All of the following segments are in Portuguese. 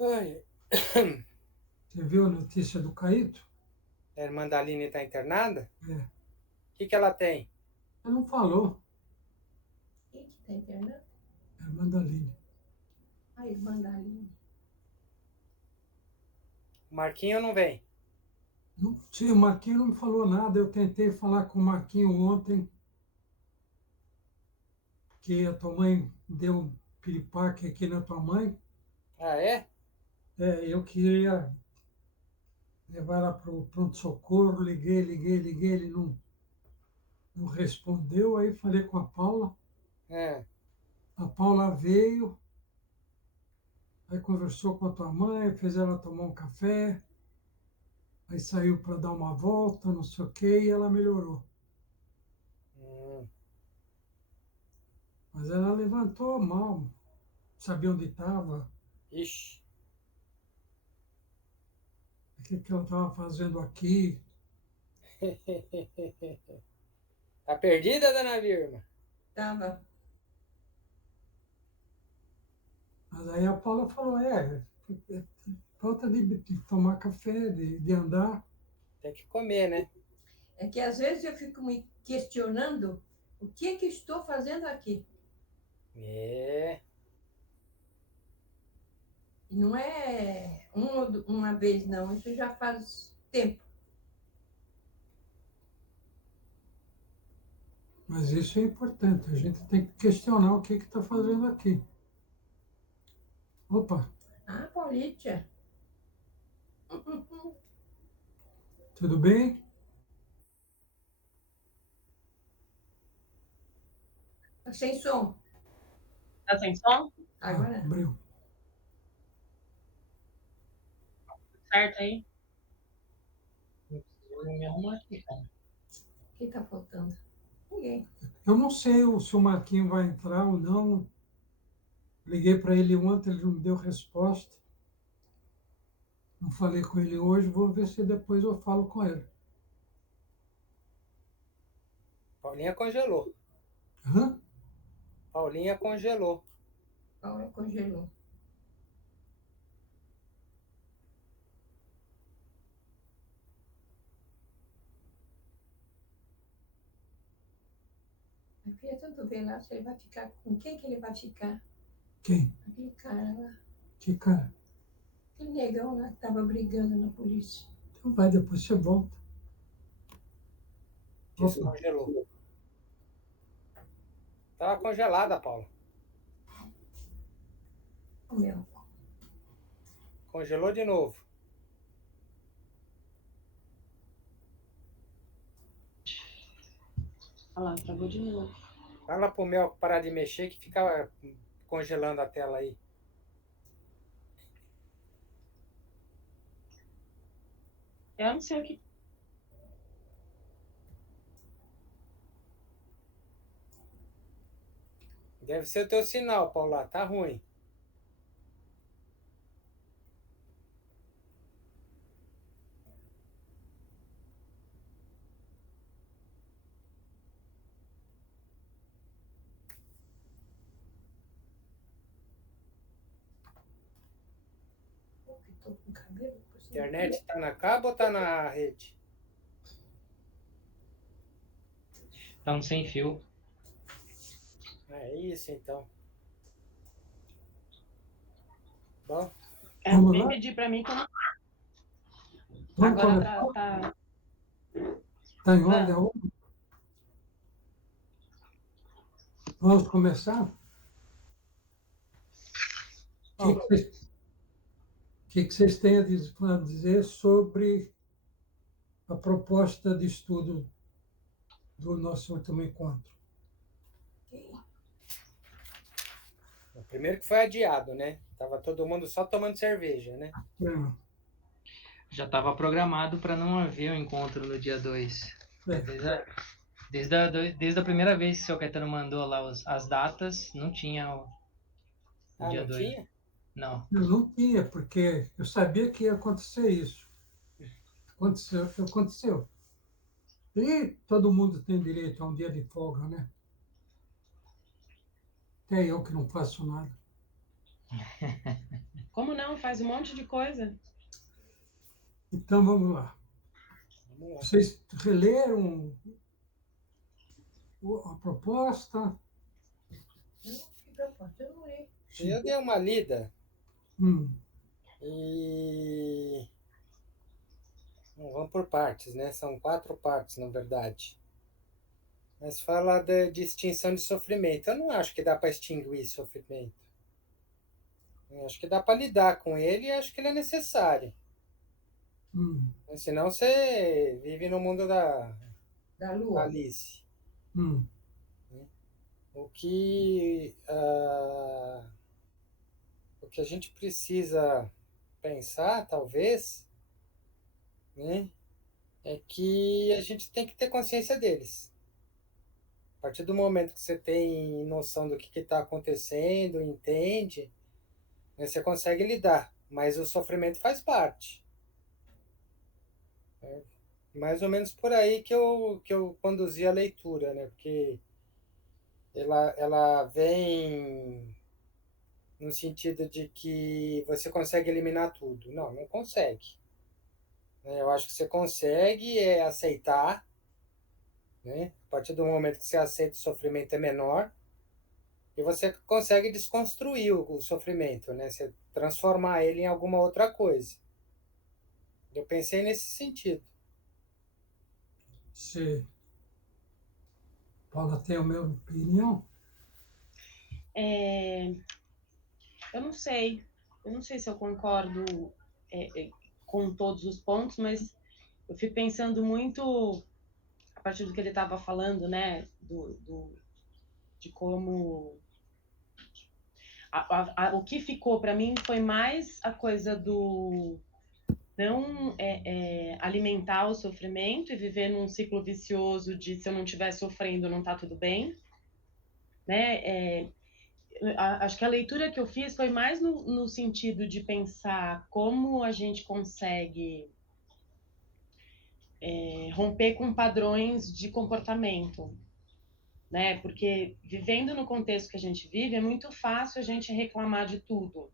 Ai, Você viu a notícia do Caíto? a irmã da Aline está internada? É. O que ela tem? Ela não falou, Quem que tá internando? a irmã da Aline. A irmã da Aline. O Marquinho não vem? Não sei, o Marquinho não me falou nada. Eu tentei falar com o Marquinho ontem, que a tua mãe deu um piripaque aqui na tua mãe. Ah, é? Eu queria levar ela para o pronto-socorro, liguei, ele não respondeu. Aí falei com a Paula. É. A Paula veio, aí conversou com a tua mãe, fez ela tomar um café, aí saiu para dar uma volta, não sei o quê, e ela melhorou. Hum. Mas ela levantou mal, sabia onde estava, Ixi. o que ela estava fazendo aqui. Tá perdida, dona Vilma? Tava. Mas aí a Paula falou, falta de tomar café, de andar. Tem que comer, né? É que às vezes eu fico me questionando o que é que estou fazendo aqui. É. E não é uma vez, não. Isso já faz tempo. Mas isso é importante, a gente tem que questionar o que está fazendo aqui. Opa, Ah, Paulitia. tudo bem? Tá sem som. Tá sem som? Agora, Abriu. Certo aí? Eu preciso me arrumar aqui, cara. o que tá faltando? Ninguém. Eu não sei se o Marquinho vai entrar ou não. Liguei para ele ontem, ele não me deu resposta. Não falei com ele hoje, vou ver se depois eu falo com ele. Paulinha congelou. Hã? Paulinha congelou. Paula congelou. Eu queria tanto ver lá se ele vai ficar. Com quem que ele vai ficar? Quem? Aquele cara lá. Que cara? Aquele negão lá que tava brigando na polícia. Então vai, depois você volta. Opa, Descongelou. Tava congelada, Paula. O meu. Congelou de novo. Olha lá, travou de novo. Fala pro Mel parar de mexer que fica congelando a tela aí. Eu não sei o que. Deve ser o teu sinal, Paula. Tá ruim. Pô, que tô com cabelo. Internet tá na cabo ou tá na rede? Tá um sem fio. É isso então. Bom, Vamos Vem lá? pedir pra mim como. Vamos Agora começar? tá. Está em ordem? Vamos. Vamos começar? O que vocês têm a dizer sobre a proposta de estudo do nosso último encontro? Quem? primeiro que foi adiado, né? Tava todo mundo só tomando cerveja, né? É, Já estava programado para não haver um encontro no dia 2. é. Desde a primeira vez que o seu Caetano mandou lá as datas, não tinha o Ah, dia não 2. tinha? Não. Eu não tinha, porque eu sabia que ia acontecer isso. Aconteceu. E todo mundo tem direito a um dia de folga, né? Até eu que não faço nada. Como não? Faz um monte de coisa. Então vamos lá. Vamos lá. Vocês releram a proposta? Que proposta? Eu não li. Eu dei uma lida Hum, e bom, vamos por partes, né? São 4 partes, na verdade. Mas fala de extinção de sofrimento. Eu não acho que dá para extinguir sofrimento. Eu acho que dá para lidar com ele e acho que ele é necessário. hum, Mas senão você vive no mundo da Da Lua. Alice. hum. O que, o que a gente precisa pensar, talvez, né, é que a gente tem que ter consciência deles. A partir do momento que você tem noção do que está acontecendo, entende, né, você consegue lidar. Mas o sofrimento faz parte. Mais ou menos por aí que eu conduzi a leitura, né? Porque ela vem no sentido de que você consegue eliminar tudo. Não, não consegue. Né? Eu acho que você consegue aceitar, né? A partir do momento que você aceita, o sofrimento é menor e você consegue desconstruir o sofrimento, né? Você transformar ele em alguma outra coisa. Eu pensei nesse sentido. Você, Paula, tem a mesma opinião? Eu não sei. Eu não sei se eu concordo com todos os pontos, mas eu fico pensando muito a partir do que ele estava falando, né? De como o que ficou para mim foi mais a coisa do não alimentar o sofrimento e viver num ciclo vicioso de se eu não estiver sofrendo não está tudo bem, né? Acho que a leitura que eu fiz foi mais no sentido de pensar como a gente consegue romper com padrões de comportamento, né? Porque vivendo no contexto que a gente vive, é muito fácil a gente reclamar de tudo.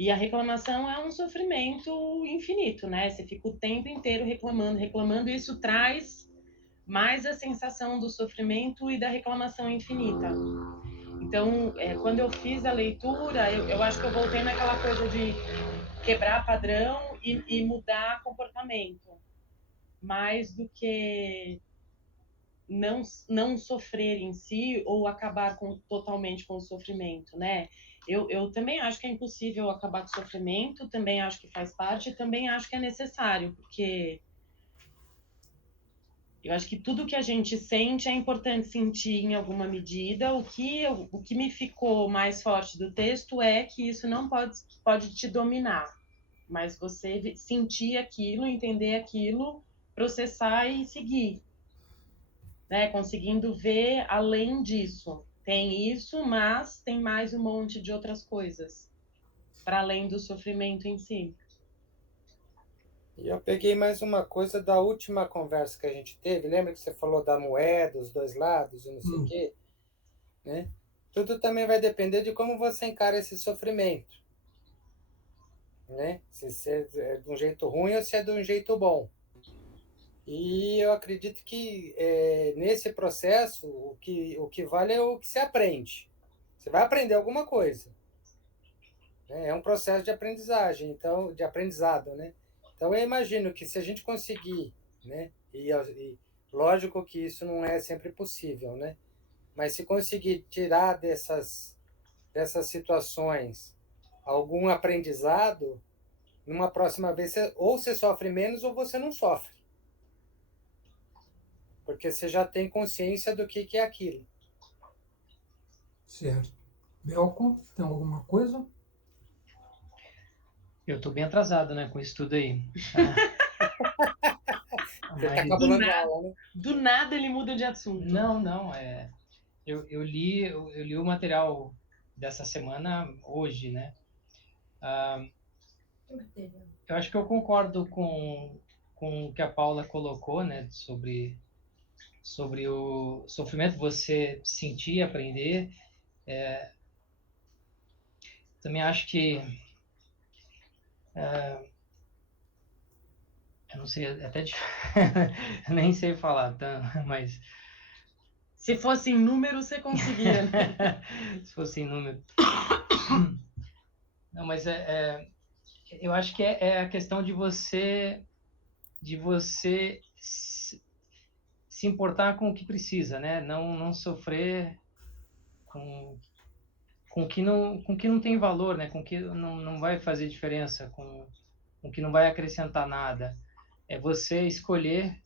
E a reclamação é um sofrimento infinito, né? Você fica o tempo inteiro reclamando, reclamando, e isso traz mais a sensação do sofrimento e da reclamação infinita. Então, quando eu fiz a leitura, eu acho que eu voltei naquela coisa de quebrar padrão e mudar comportamento, mais do que não sofrer em si ou acabar totalmente com o sofrimento, né? Eu também acho que é impossível acabar com o sofrimento, também acho que faz parte, também acho que é necessário, porque eu acho que tudo que a gente sente é importante sentir em alguma medida. O que me ficou mais forte do texto é que isso não pode te dominar, mas você sentir aquilo, entender aquilo, processar e seguir, né? Conseguindo ver além disso. Tem isso, mas tem mais um monte de outras coisas, para além do sofrimento em si. E eu peguei mais uma coisa da última conversa que a gente teve. Lembra que você falou da moeda, os dois lados e não sei o quê? Né? Tudo também vai depender de como você encara esse sofrimento. Né? Se é de um jeito ruim ou se é de um jeito bom. E eu acredito que nesse processo o que vale é o que se aprende. Você vai aprender alguma coisa. Né? É um processo de aprendizagem, então, de aprendizado, né? Então eu imagino que se a gente conseguir, né? E lógico que isso não é sempre possível, né? Mas se conseguir tirar dessas situações algum aprendizado, numa próxima vez ou você sofre menos ou você não sofre. Porque você já tem consciência do que é aquilo. Certo. Belco, tem alguma coisa? Eu tô bem atrasado, né, com isso tudo aí. Você está Mas, acabando a aula, né? Do nada ele muda de assunto. não, eu li o material dessa semana hoje, né? Eu acho que eu concordo com o que a Paula colocou, né, sobre o sofrimento, você sentir, aprender. também acho que eu não sei, até nem sei falar, tá? Mas Se fosse em número, você conseguia, né? se fosse em número. Não, mas eu acho que é a questão de você se importar com o que precisa, né? Não sofrer com o que não tem valor, né? Com o que não vai fazer diferença, com o que não vai acrescentar nada. É você escolher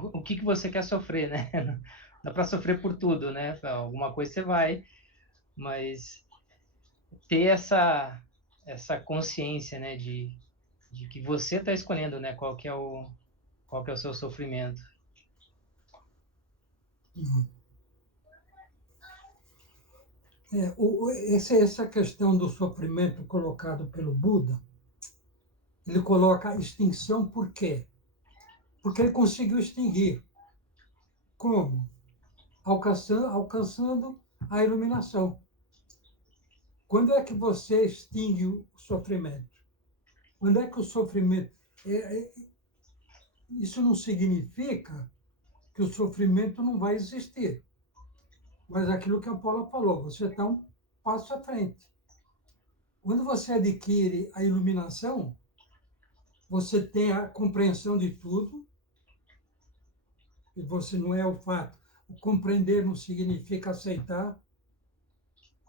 o que você quer sofrer, né? Dá para sofrer por tudo, né? Alguma coisa você vai, mas ter essa consciência, né? De que você está escolhendo, né? Qual que é o seu sofrimento. Essa questão do sofrimento colocado pelo Buda, ele coloca a extinção por quê? Porque ele conseguiu extinguir. Como? Alcançando a iluminação. Quando é que você extingue o sofrimento? Quando é que o sofrimento... Isso não significa que o sofrimento não vai existir. Mas aquilo que a Paula falou, você está um passo à frente. Quando você adquire a iluminação, você tem a compreensão de tudo, e você não é o fato. O compreender não significa aceitar.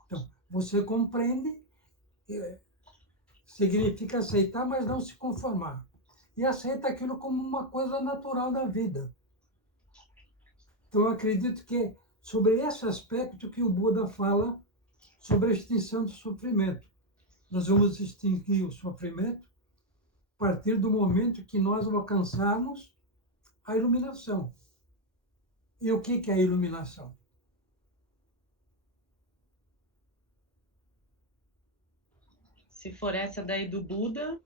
Então, você compreende, significa aceitar, mas não se conformar. E aceita aquilo como uma coisa natural da vida. Então, eu acredito que é sobre esse aspecto que o Buda fala sobre a extinção do sofrimento. Nós vamos extinguir o sofrimento a partir do momento que nós alcançarmos a iluminação. E o que é a iluminação? Se for essa daí do Buda,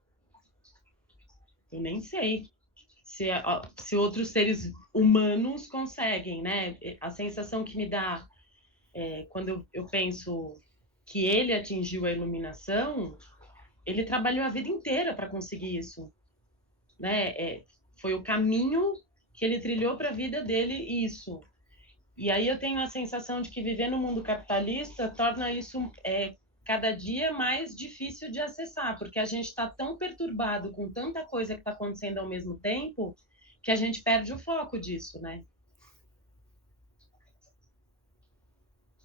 eu nem sei. Se outros seres humanos conseguem, né? A sensação que me dá quando eu penso que ele atingiu a iluminação, ele trabalhou a vida inteira para conseguir isso, né? Foi o caminho que ele trilhou para a vida dele isso. E aí eu tenho a sensação de que viver no mundo capitalista torna isso cada dia mais difícil de acessar, porque a gente está tão perturbado com tanta coisa que está acontecendo ao mesmo tempo que a gente perde o foco disso, né?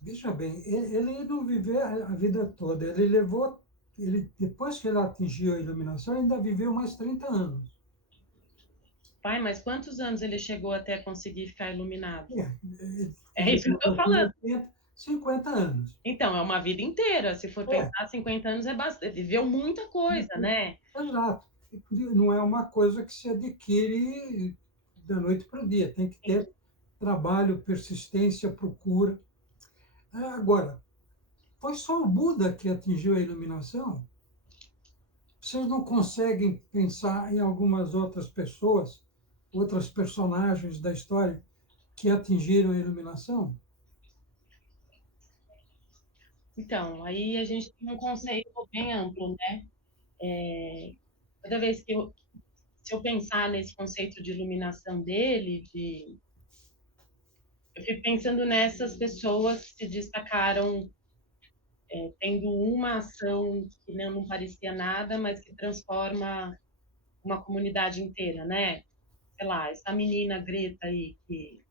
Veja bem, ele não viveu a vida toda, depois que ele atingiu a iluminação, ele ainda viveu mais 30 anos. Pai, mas quantos anos ele chegou até conseguir ficar iluminado? É É isso que eu estou falando. 50 anos. Então, é uma vida inteira. Se for pensar, 50 anos é bastante. Viveu muita coisa, né? Exato. Não é uma coisa que se adquire da noite para o dia. Tem que ter trabalho, persistência, procura. Agora, foi só o Buda que atingiu a iluminação? Vocês não conseguem pensar em algumas outras pessoas, outras personagens da história que atingiram a iluminação? Então, aí a gente tem um conceito bem amplo, né? Toda vez se eu pensar nesse conceito de iluminação dele, eu fico pensando nessas pessoas que se destacaram tendo uma ação que não parecia nada, mas que transforma uma comunidade inteira, né? Sei lá, essa menina Greta aí que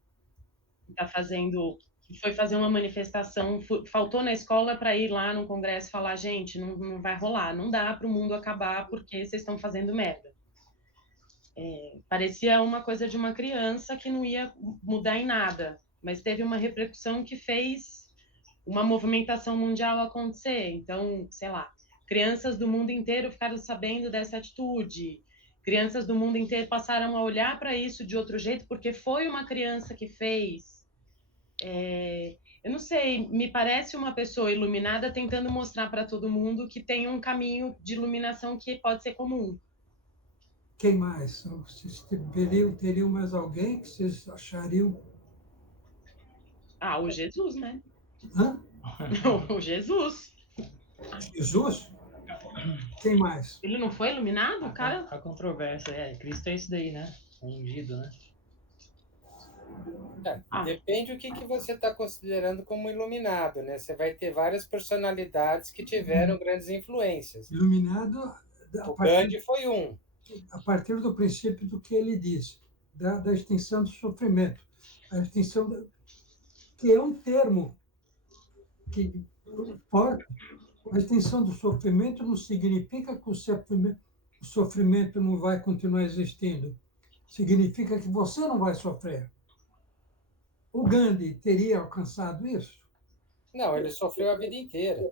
está fazendo, que foi fazer uma manifestação, faltou na escola para ir lá no congresso falar, gente, não vai rolar, não dá para o mundo acabar porque vocês estão fazendo merda. Parecia uma coisa de uma criança que não ia mudar em nada, mas teve uma repercussão que fez uma movimentação mundial acontecer. Então, sei lá, crianças do mundo inteiro ficaram sabendo dessa atitude, crianças do mundo inteiro passaram a olhar para isso de outro jeito porque foi uma criança que fez. Eu não sei, me parece uma pessoa iluminada tentando mostrar para todo mundo que tem um caminho de iluminação que pode ser comum. Quem mais? Vocês teriam mais alguém que vocês achariam? O Jesus, né? Hã? O Jesus. Jesus? Quem mais? Ele não foi iluminado? O cara. A controvérsia, Cristo é isso daí, né? Ungido, né? Depende do que você está considerando como iluminado, né? Você vai ter várias personalidades que tiveram grandes influências. Iluminado O Gandhi foi um. a partir do princípio do que ele diz, da extinção do sofrimento. A extinção, que é um termo que forte. A extinção do sofrimento não significa que o sofrimento não vai continuar existindo. Significa que você não vai sofrer. O Gandhi teria alcançado isso? Não, ele sofreu a vida inteira.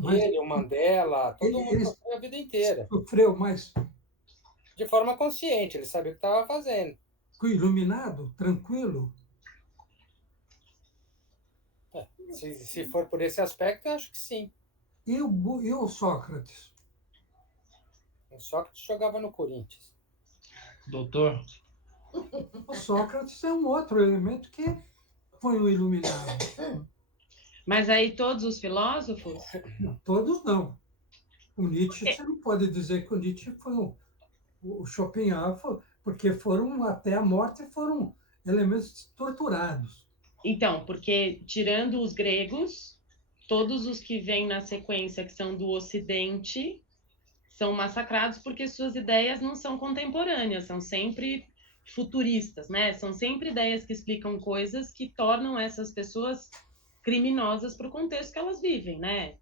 Mas Ele, o Mandela, todo mundo ele sofreu a vida inteira. sofreu, mas De forma consciente, ele sabia o que estava fazendo. iluminado, tranquilo. Se for por esse aspecto, eu acho que sim. E o Sócrates? O Sócrates jogava no Corinthians. Doutor? O Sócrates é um outro elemento que foi um iluminado. Mas aí todos os filósofos? Não, todos não. O Nietzsche, você não pode dizer que o Nietzsche foi o Schopenhauer, porque foram até a morte, foram elementos torturados. Então, porque tirando os gregos, todos os que vêm na sequência, que são do Ocidente, são massacrados porque suas ideias não são contemporâneas, são sempre futuristas, né? São sempre ideias que explicam coisas que tornam essas pessoas criminosas para o contexto que elas vivem, né?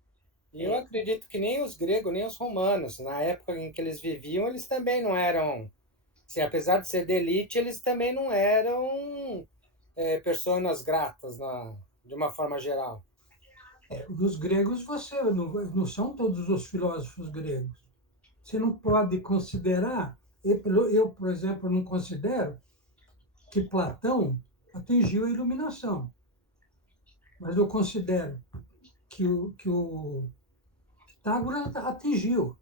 E eu acredito que nem os gregos, nem os romanos, na época em que eles viviam, eles também não eram, assim, apesar de ser de elite, eles também não eram personas gratas, de uma forma geral. Os gregos, você não são todos os filósofos gregos. Você não pode considerar, eu, por exemplo, não considero que Platão atingiu a iluminação. Mas eu considero que o Pitágoras atingiu,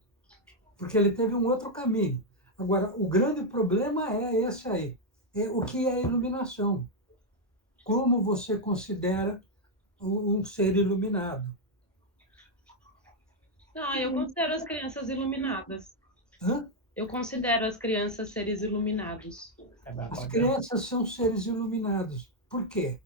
porque ele teve um outro caminho. Agora, o grande problema é esse aí. É o que é iluminação. Como você considera um ser iluminado? Não, eu considero as crianças iluminadas. Hã? Eu considero as crianças seres iluminados. As crianças são seres iluminados. Por quê?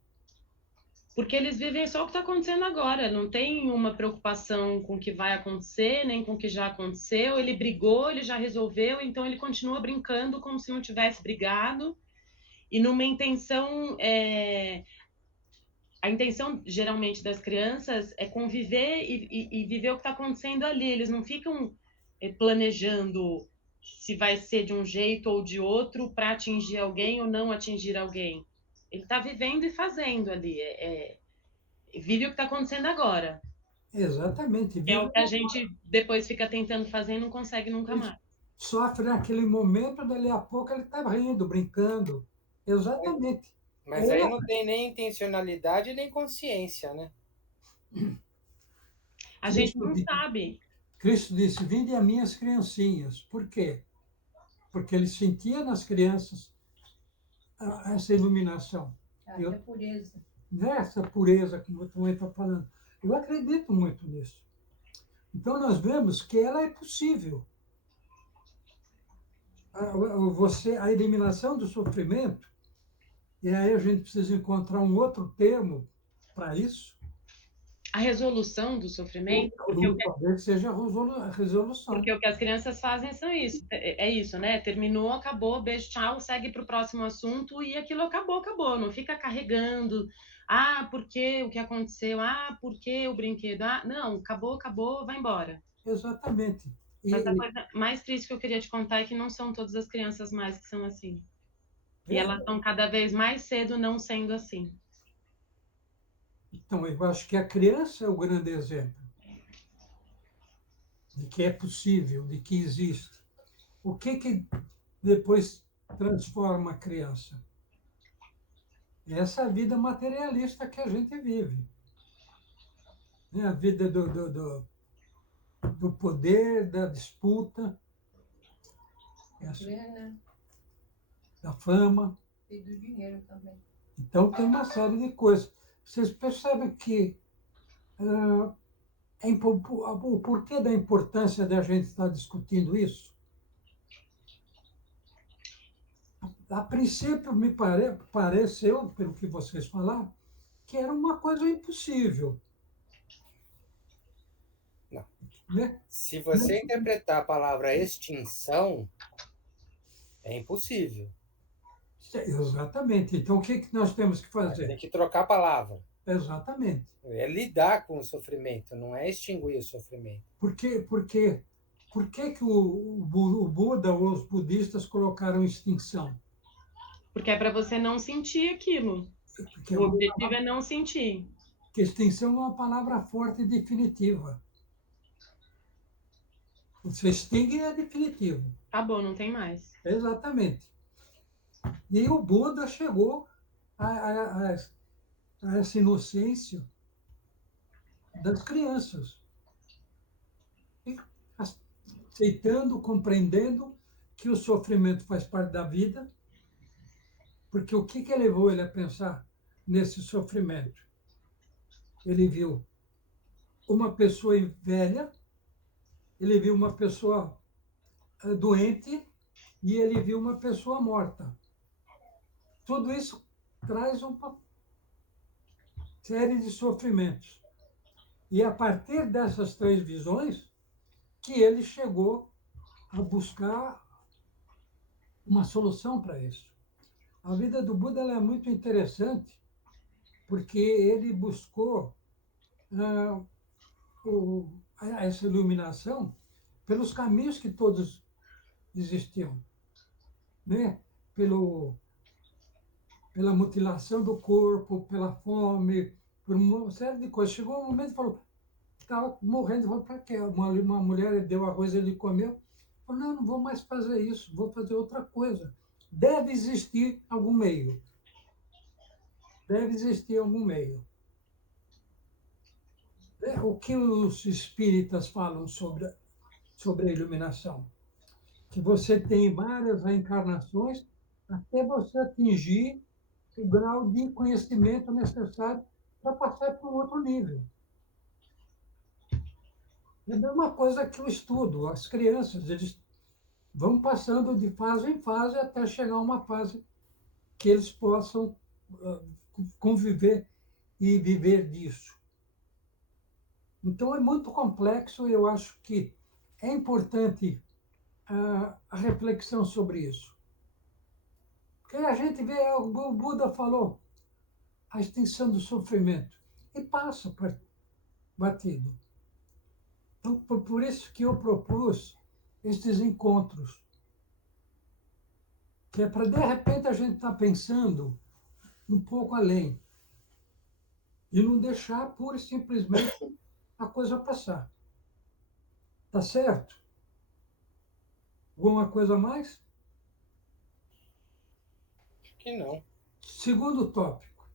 Porque eles vivem só o que está acontecendo agora, não tem uma preocupação com o que vai acontecer, nem com o que já aconteceu. Ele brigou, ele já resolveu, então ele continua brincando como se não tivesse brigado. E numa intenção. A intenção, geralmente, das crianças é conviver e viver o que está acontecendo ali. Eles não ficam planejando se vai ser de um jeito ou de outro para atingir alguém ou não atingir alguém. Ele está vivendo e fazendo ali. Vive o que está acontecendo agora. Exatamente. É o que a gente depois fica tentando fazer e não consegue nunca mais. Sofre naquele momento, dali a pouco ele está rindo, brincando. Exatamente. Mas aí não tem nem intencionalidade nem consciência, né? A gente não sabe. Cristo disse, vinde a minhas criancinhas. Por quê? Porque ele sentia nas crianças essa iluminação. Essa pureza. Essa pureza que o também está falando. Eu acredito muito nisso. Então, nós vemos que ela é possível. A eliminação do sofrimento, e aí a gente precisa encontrar um outro termo para isso. A resolução do sofrimento. Talvez seja a resolução. Porque o que as crianças fazem são isso. É isso, né? Terminou, acabou, beijo, tchau, segue para o próximo assunto e aquilo acabou, acabou. Não fica carregando. Ah, por que o que aconteceu? Ah, por que o brinquedo? Ah, não, acabou, acabou, vai embora. Exatamente. Mas a coisa mais triste que eu queria te contar é que não são todas as crianças mais que são assim. E elas estão cada vez mais cedo não sendo assim. Então, eu acho que a criança é o grande exemplo de que é possível, de que existe. O que depois transforma a criança? Essa vida materialista que a gente vive. A vida do poder, da disputa, da fama. E do dinheiro também. Então, tem uma série de coisas. Vocês percebem que o porquê da importância da gente estar discutindo isso? A princípio, pareceu, pelo que vocês falaram, que era uma coisa impossível. Não. Né? Se você interpretar a palavra extinção, é impossível. Exatamente. Então, o que nós temos que fazer? Tem que trocar a palavra. Exatamente. É lidar com o sofrimento, não é extinguir o sofrimento. Por que o Buda ou os budistas colocaram extinção? Porque é para você não sentir aquilo. Porque O objetivo é não sentir. Porque extinção é uma palavra forte e definitiva. Você extingue é definitivo. Acabou, não tem mais. Exatamente. E o Buda chegou a essa inocência das crianças. E aceitando, compreendendo que o sofrimento faz parte da vida, porque o que levou ele a pensar nesse sofrimento? Ele viu uma pessoa velha, ele viu uma pessoa doente e ele viu uma pessoa morta. Tudo isso traz uma série de sofrimentos. E a partir dessas três visões que ele chegou a buscar uma solução para isso. A vida do Buda ela é muito interessante porque ele buscou essa iluminação pelos caminhos que todos existiam, né? Pela mutilação do corpo, pela fome, por uma série de coisas. Chegou um momento e falou, estava morrendo, falou, para quê? Uma mulher deu arroz, ele comeu. Falou, não vou mais fazer isso, vou fazer outra coisa. Deve existir algum meio. Deve existir algum meio. O que os espíritas falam sobre a iluminação? Que você tem várias reencarnações até você atingir o grau de conhecimento necessário para passar para um outro nível. É a mesma coisa que o estudo. As crianças, eles vão passando de fase em fase até chegar a uma fase que eles possam conviver e viver disso. Então, é muito complexo e eu acho que é importante a reflexão sobre isso. Porque a gente vê, o Buda falou, a extinção do sofrimento, e passa batido. Então, por isso que eu propus estes encontros, que é para, de repente, a gente estar pensando um pouco além e não deixar pura e simplesmente a coisa passar. Tá certo? Alguma coisa a mais? Acho que não. Segundo tópico.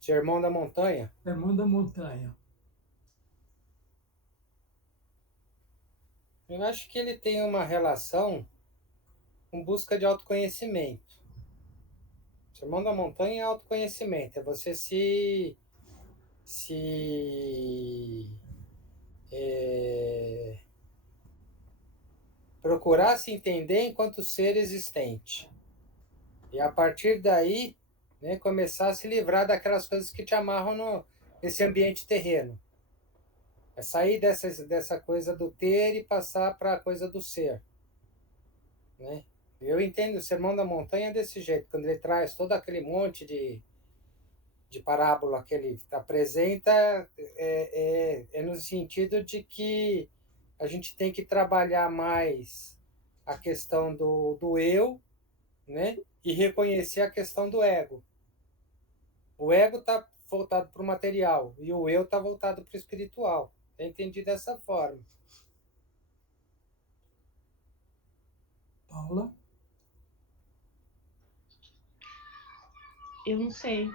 Sermão da Montanha. Sermão da Montanha. Eu acho que ele tem uma relação com busca de autoconhecimento. O Sermão da Montanha é autoconhecimento, é você procurar se entender enquanto ser existente. E a partir daí, né, começar a se livrar daquelas coisas que te amarram nesse ambiente terreno. É sair dessa coisa do ter e passar para a coisa do ser. Né? Eu entendo o Sermão da Montanha desse jeito, quando ele traz todo aquele monte de parábola que ele apresenta, é no sentido de que a gente tem que trabalhar mais a questão do eu, né? E reconhecer a questão do ego. O ego está voltado para o material e o eu está voltado para o espiritual. Eu entendi dessa forma. Paula? Eu não sei.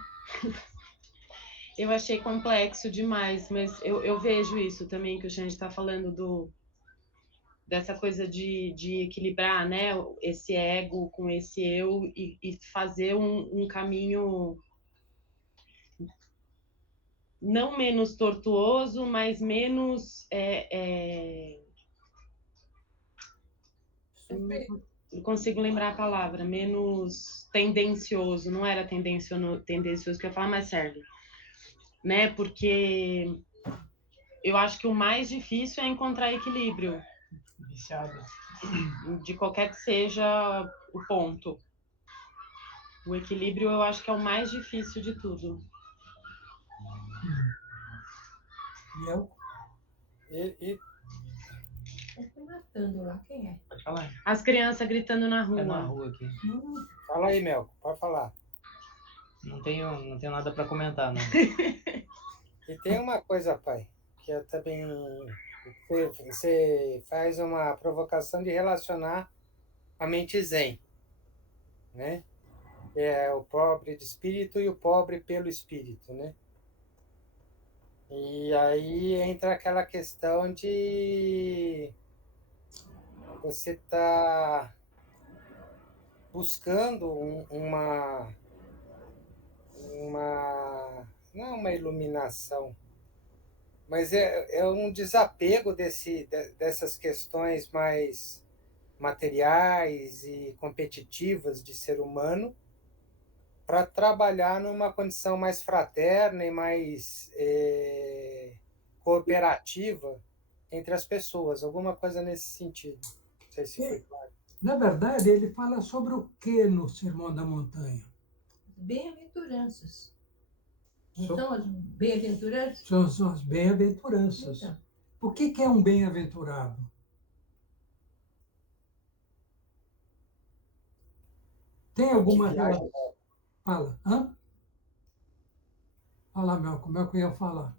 Eu achei complexo demais, mas eu vejo isso também, que o Xande está falando dessa coisa de equilibrar, né, esse ego com esse eu e fazer um caminho não menos tortuoso, mas menos não consigo lembrar a palavra, menos tendencioso, não era tendencioso que eu ia falar, mas serve, né? Porque eu acho que o mais difícil é encontrar equilíbrio, Viciado. de qualquer que seja o ponto. O equilíbrio eu acho que é o mais difícil de tudo. Mel? E Estão matando lá, quem é? Pode falar. As crianças gritando na É na rua. rua aqui. fala aí, Melco, pode falar. Não tenho nada para comentar, não. E tem uma coisa, pai, que eu também. Você faz uma provocação de relacionar a mente zen, né? É o pobre de espírito e o pobre pelo espírito, né? E aí entra aquela questão de você tá buscando não é uma iluminação, mas é um desapego dessas questões mais materiais e competitivas de ser humano para trabalhar numa condição mais fraterna e mais cooperativa entre as pessoas, alguma coisa nesse sentido. Não sei se foi claro. Na verdade, ele fala sobre o que no Sermão da Montanha? Bem-aventuranças. So- Então, as bem-aventuranças? São as bem-aventuranças. Então, O que é um bem-aventurado? Tem alguma Que viagem, relação? Fala. Hã? Fala, Mel, como é que eu ia falar?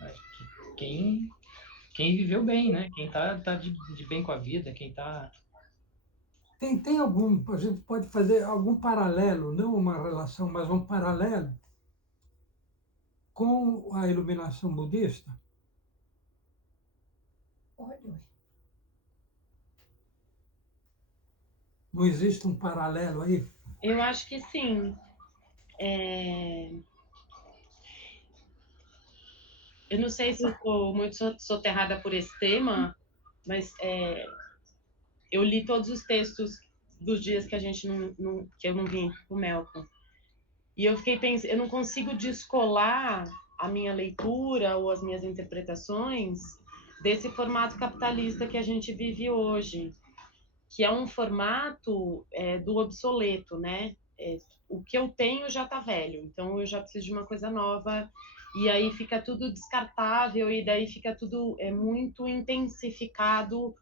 Acho que quem viveu bem, né? Quem tá de bem com a vida, quem tá... Tem algum, a gente pode fazer algum paralelo, não uma relação, mas um paralelo com a iluminação budista? pode, ué. Não existe um paralelo aí? Eu acho que sim. Eu não sei se eu estou muito soterrada por esse tema, mas eu li todos os textos dos dias que a gente que eu não vim com o Melcom. E eu fiquei pensando, eu não consigo descolar a minha leitura ou as minhas interpretações desse formato capitalista que a gente vive hoje, que é um formato do obsoleto, né? O que eu tenho já está velho, então eu já preciso de uma coisa nova, e aí fica tudo descartável, e daí fica tudo muito intensificado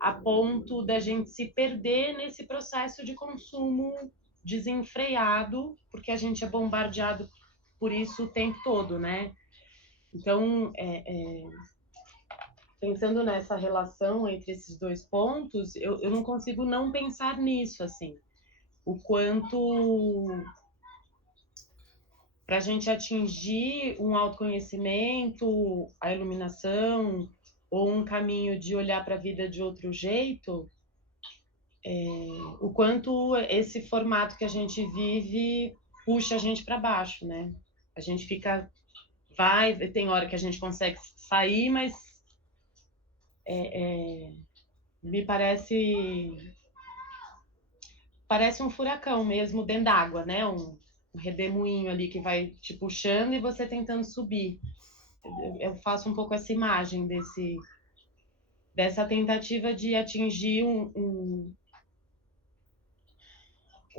a ponto da gente se perder nesse processo de consumo desenfreado, porque a gente é bombardeado por isso o tempo todo, né? Então, pensando nessa relação entre esses dois pontos, eu não consigo não pensar nisso, assim. O quanto para a gente atingir um autoconhecimento, a iluminação, ou um caminho de olhar para a vida de outro jeito, o quanto esse formato que a gente vive puxa a gente para baixo, né? A gente tem hora que a gente consegue sair, mas me parece um furacão mesmo dentro d'água, né? Um redemoinho ali que vai te puxando e você tentando subir. Eu faço um pouco essa imagem dessa tentativa de atingir um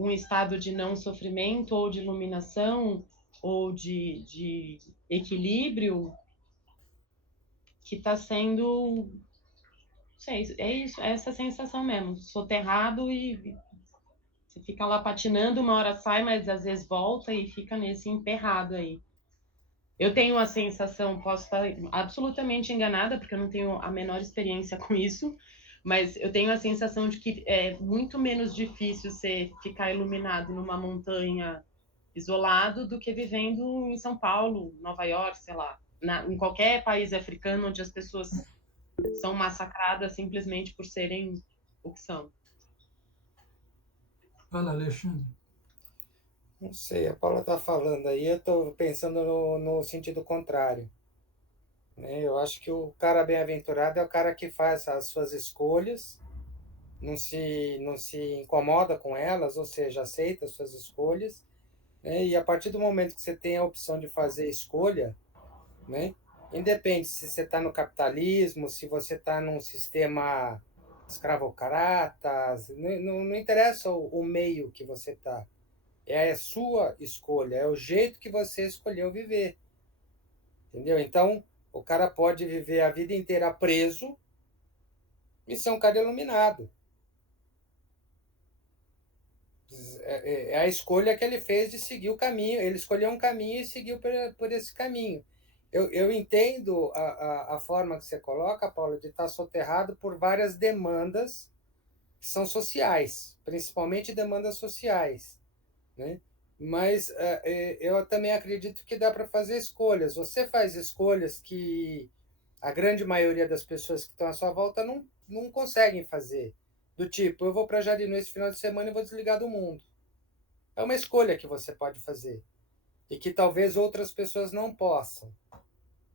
estado de não sofrimento ou de iluminação ou de equilíbrio que está sendo, não sei, é isso, é essa sensação mesmo, soterrado e você fica lá patinando, uma hora sai, mas às vezes volta e fica nesse emperrado aí. Eu tenho a sensação, posso estar absolutamente enganada, porque eu não tenho a menor experiência com isso, mas eu tenho a sensação de que é muito menos difícil você ficar iluminado numa montanha isolado do que vivendo em São Paulo, Nova York, sei lá, em qualquer país africano onde as pessoas são massacradas simplesmente por serem o que são. Fala, Alexandre. Não sei, a Paula está falando aí, eu estou pensando no sentido contrário, né? Eu acho que o cara bem-aventurado é o cara que faz as suas escolhas, não se incomoda com elas, ou seja, aceita as suas escolhas, né? E a partir do momento que você tem a opção de fazer escolha, né? Independe se você está no capitalismo, se você está num sistema escravocrata, não interessa o meio que você está. É a sua escolha, é o jeito que você escolheu viver, entendeu? Então, o cara pode viver a vida inteira preso e ser um cara iluminado. É a escolha que ele fez de seguir o caminho. Ele escolheu um caminho e seguiu por esse caminho. Eu entendo a forma que você coloca, Paulo, de estar soterrado por várias demandas que são sociais, principalmente demandas sociais, né? Mas eu também acredito que dá para fazer escolhas. Você faz escolhas que a grande maioria das pessoas que estão à sua volta não conseguem fazer. Do tipo, eu vou para Jarinu esse final de semana e vou desligar do mundo. É uma escolha que você pode fazer e que talvez outras pessoas não possam,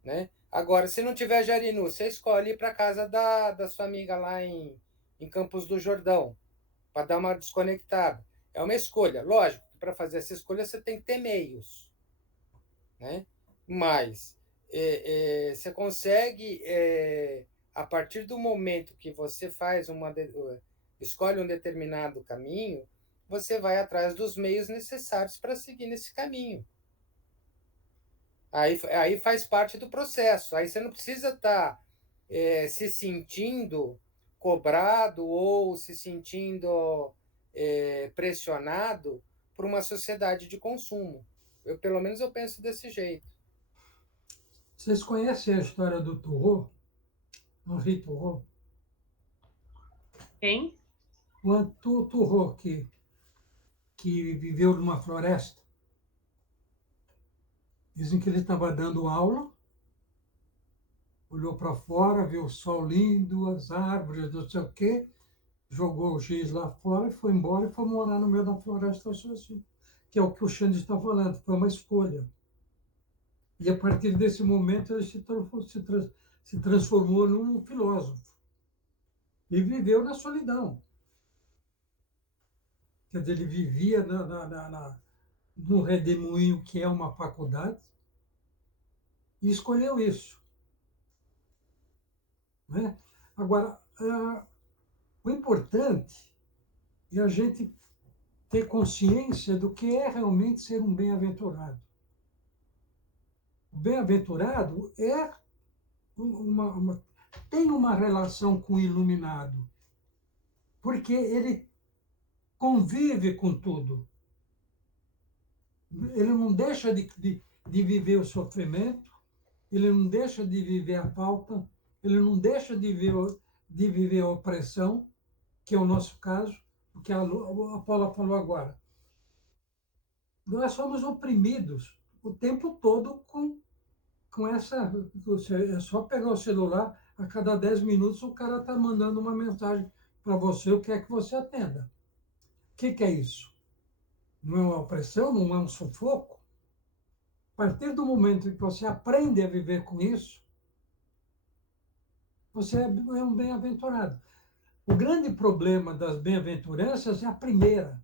né? Agora, se não tiver Jarinu, você escolhe ir para casa da sua amiga lá em Campos do Jordão, para dar uma desconectada. É uma escolha. Lógico que para fazer essa escolha você tem que ter meios, né? Mas você consegue, a partir do momento que você faz escolhe um determinado caminho, você vai atrás dos meios necessários para seguir nesse caminho. Aí faz parte do processo. Aí você não precisa estar se sentindo cobrado ou se sentindo pressionado por uma sociedade de consumo. Pelo menos eu penso desse jeito. Vocês conhecem a história do Thoreau? Henri Thoreau? Quem? O Arthur Thoreau, que viveu numa floresta. Dizem que ele estava dando aula, olhou para fora, viu o sol lindo, as árvores, não sei o quê, jogou o giz lá fora e foi embora e foi morar no meio da floresta sozinho. Que é o que o Xande está falando, foi uma escolha. E a partir desse momento ele se transformou num filósofo e viveu na solidão. Quer dizer, ele vivia no redemoinho que é uma faculdade e escolheu isso. Né? Agora, o importante é a gente ter consciência do que é realmente ser um bem-aventurado. O bem-aventurado tem uma relação com o iluminado, porque ele convive com tudo. Ele não deixa de viver o sofrimento, ele não deixa de viver a falta, ele não deixa de viver a opressão, que é o nosso caso, o que a Paula falou agora. Nós somos oprimidos o tempo todo com essa. É só pegar o celular, a cada 10 minutos o cara está mandando uma mensagem para você, o que é que você atenda. O que é isso? Não é uma opressão, não é um sufoco? A partir do momento que você aprende a viver com isso, você é um bem-aventurado. O grande problema das bem-aventuranças é a primeira.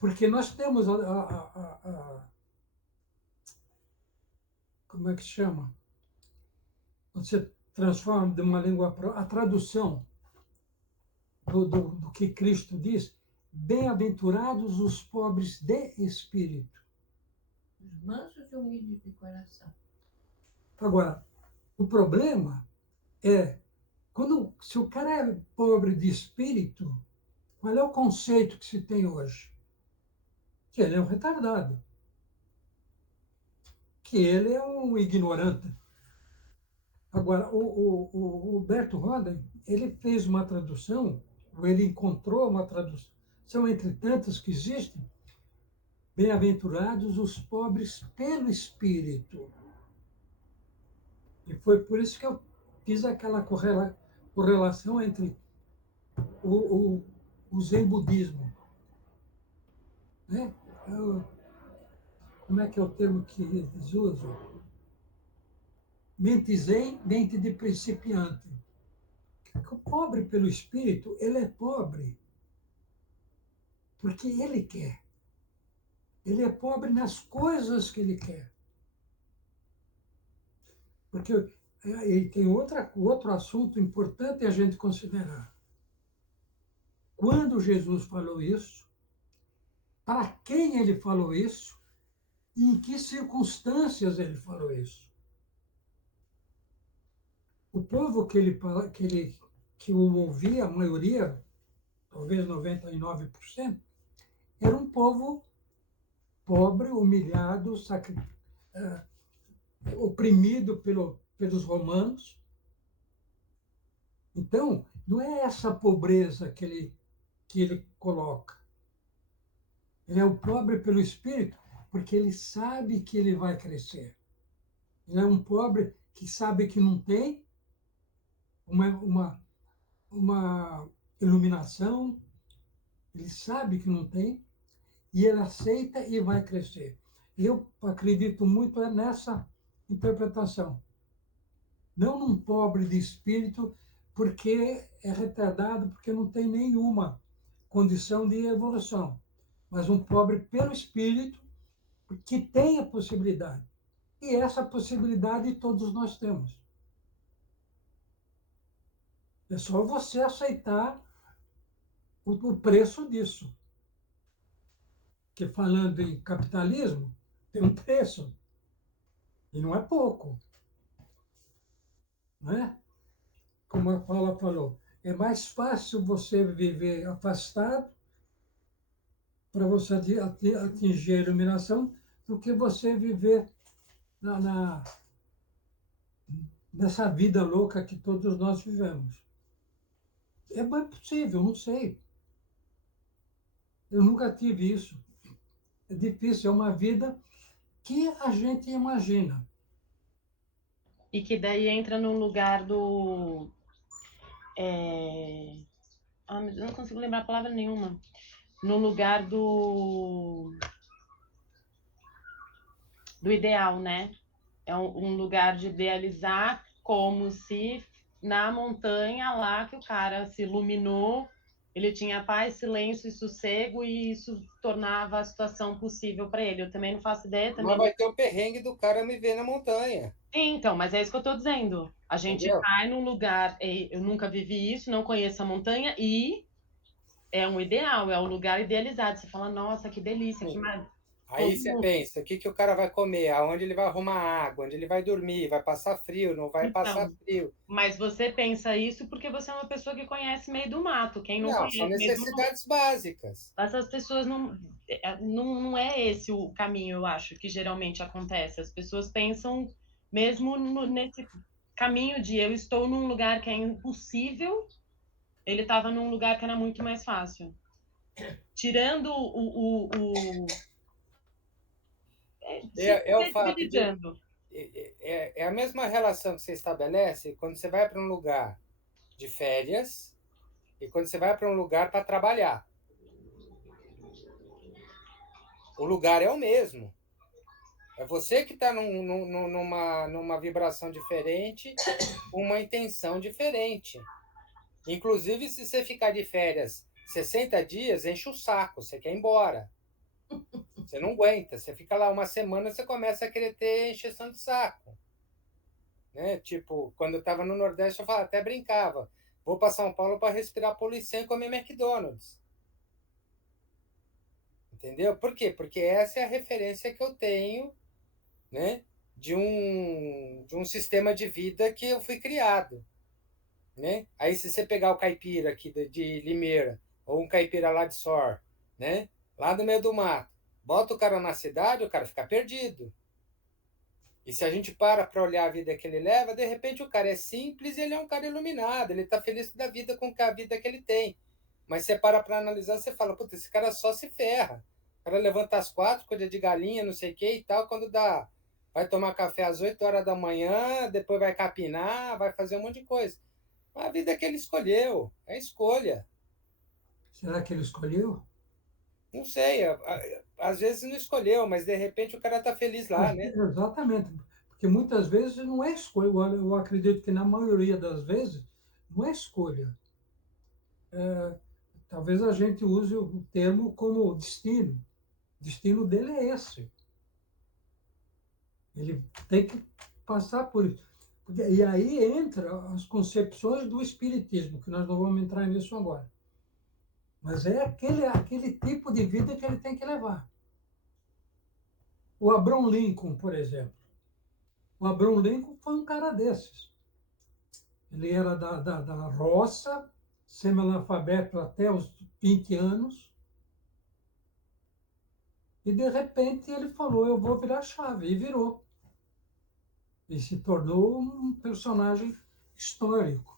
Porque nós temos como é que chama? Você transforma de uma língua a tradução do que Cristo diz, bem-aventurados os pobres de espírito. Os mansos e humildes de coração. Agora, o problema é, se o cara é pobre de espírito, qual é o conceito que se tem hoje? Que ele é um retardado. Que ele é um ignorante. Agora, o Humberto Roden, ele fez uma tradução, ou ele encontrou uma tradução entre tantas que existem, bem-aventurados os pobres pelo Espírito. E foi por isso que eu fiz aquela correlação entre o Zen budismo. né? Como é que é o termo que eles usam? Mente zen, mente de principiante. O pobre pelo espírito, ele é pobre porque ele quer. Ele é pobre nas coisas que ele quer. Porque e tem outro assunto importante a gente considerar. Quando Jesus falou isso, para quem ele falou isso e em que circunstâncias ele falou isso. O povo que o ouvia, a maioria, talvez 99%, era um povo pobre, humilhado, oprimido pelos romanos. Então, não é essa pobreza que ele coloca. Ele é o pobre pelo espírito, porque ele sabe que ele vai crescer. Ele é um pobre que sabe que não tem uma iluminação, ele sabe que não tem, e ele aceita e vai crescer. Eu acredito muito nessa interpretação. Não num pobre de espírito, porque é retardado, porque não tem nenhuma condição de evolução, mas um pobre pelo espírito, que tem a possibilidade. E essa possibilidade todos nós temos. É só você aceitar o preço disso. Que falando em capitalismo, tem um preço. E não é pouco. Não é? Como a Paula falou, é mais fácil você viver afastado para você atingir a iluminação do que você viver nessa vida louca que todos nós vivemos. É mais possível, não sei. Eu nunca tive isso. É difícil, é uma vida que a gente imagina. E que daí entra no lugar do. Eu não consigo lembrar a palavra nenhuma. No lugar do ideal, né? É um lugar de idealizar como se na montanha lá que o cara se iluminou, ele tinha paz, silêncio e sossego e isso tornava a situação possível para ele. Eu também não faço ideia, Mas também. vai ter o perrengue do cara me ver na montanha. Sim, então, mas é isso que eu estou dizendo. A gente Entendeu? cai num lugar, eu nunca vivi isso, não conheço a montanha e é um ideal, é um lugar idealizado. Você fala, nossa, que delícia, que Sim. mar... Aí Todo você mundo. pensa, o que, que o cara vai comer, aonde ele vai arrumar água, onde ele vai dormir, vai passar frio, não vai passar Então, frio. mas você pensa isso porque você é uma pessoa que conhece meio do mato. Quem não Não, são conhece meio do mato, necessidades básicas. essas pessoas não é esse o caminho, eu acho, que geralmente acontece. As pessoas pensam mesmo nesse caminho de eu estou num lugar que é impossível, ele estava num lugar que era muito mais fácil. Tirando É o fato de. sensibilizando. É a mesma relação que você estabelece quando você vai para um lugar de férias e quando você vai para um lugar para trabalhar. O lugar é o mesmo. É você que está numa vibração diferente, com uma intenção diferente. Inclusive, se você ficar de férias 60 dias, enche o saco, você quer ir embora. Você não aguenta. Você fica lá uma semana, você começa a querer ter encheção de saco. Né? Tipo, quando eu estava no Nordeste, eu falava, até brincava. Vou para São Paulo para respirar poluição e comer McDonald's. Entendeu? Por quê? Porque essa é a referência que eu tenho, né? De um sistema de vida que eu fui criado. Né? Aí, se você pegar o caipira aqui de Limeira, ou um caipira lá de Sor, né? Lá no meio do mato, bota o cara na cidade, o cara fica perdido. E se a gente para olhar a vida que ele leva, de repente o cara é simples e ele é um cara iluminado, ele está feliz da vida com a vida que ele tem. Mas você para analisar, você fala, puta, esse cara só se ferra. O cara levanta às 4, cuida de galinha, não sei o que e tal, quando dá, vai tomar café às 8 horas da manhã, depois vai capinar, vai fazer um monte de coisa. A vida que ele escolheu, é escolha. Será que ele escolheu? Não sei, às vezes não escolheu, mas de repente o cara está feliz lá, né? Exatamente. Porque muitas vezes não é escolha. Eu acredito que na maioria das vezes não é escolha. Talvez a gente use o termo como destino. O destino dele é esse. Ele tem que passar por isso. E aí entra as concepções do espiritismo, que nós não vamos entrar nisso agora. Mas é aquele tipo de vida que ele tem que levar. O Abraham Lincoln, por exemplo. O Abraham Lincoln foi um cara desses. Ele era da roça, semi-analfabeto até os 20 anos, e de repente ele falou, eu vou virar chave, e virou. E se tornou um personagem histórico.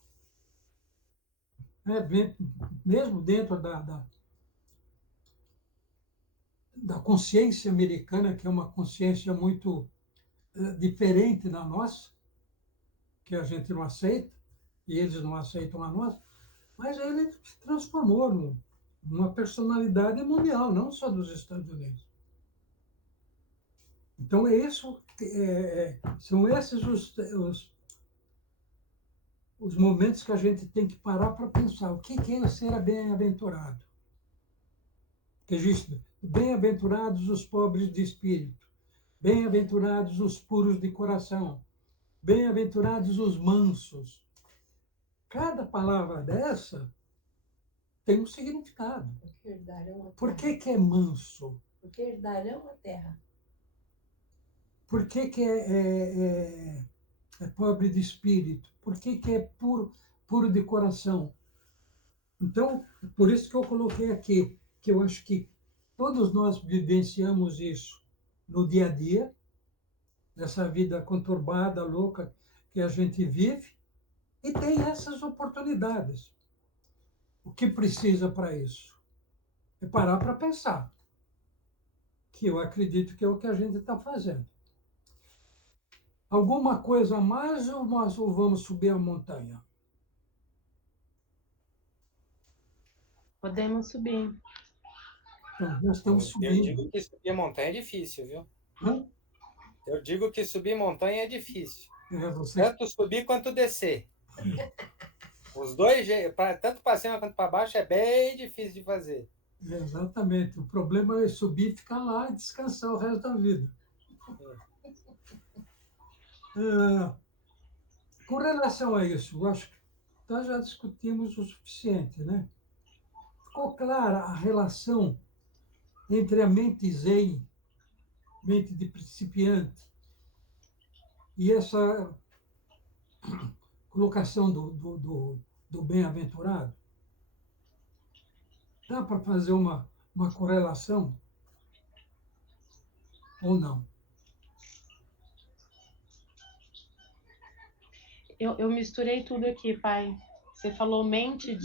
Mesmo dentro da consciência americana, que é uma consciência muito diferente da nossa, que a gente não aceita, e eles não aceitam a nossa, mas ele se transformou numa personalidade mundial, não só dos Estados Unidos. Então, são esses os momentos que a gente tem que parar para pensar o que é ser bem-aventurado. Que existe bem-aventurados os pobres de espírito, bem-aventurados os puros de coração, bem-aventurados os mansos. Cada palavra dessa tem um significado. Porque herdarão a Por terra. que é manso? Porque herdarão a terra. Por que é pobre de espírito? Por que é puro de coração? Então, por isso que eu coloquei aqui, que eu acho que todos nós vivenciamos isso no dia a dia, nessa vida conturbada, louca que a gente vive, e tem essas oportunidades. O que precisa para isso? É parar para pensar, que eu acredito que é o que a gente está fazendo. Alguma coisa a mais ou nós vamos subir a montanha? Podemos subir. Então, nós estamos Eu subindo. digo que subir montanha é difícil, viu? Hã? Eu digo que subir montanha é difícil. Você... Tanto subir quanto descer. Os dois, tanto para cima quanto para baixo, é bem difícil de fazer. Exatamente. O problema é subir, ficar lá e descansar o resto da vida. Com relação a isso, eu acho que nós já discutimos o suficiente, né? Ficou clara a relação entre a mente zen, mente de principiante, e essa colocação do bem-aventurado? Dá para fazer uma correlação ou não? Eu misturei tudo aqui, pai. Você falou mente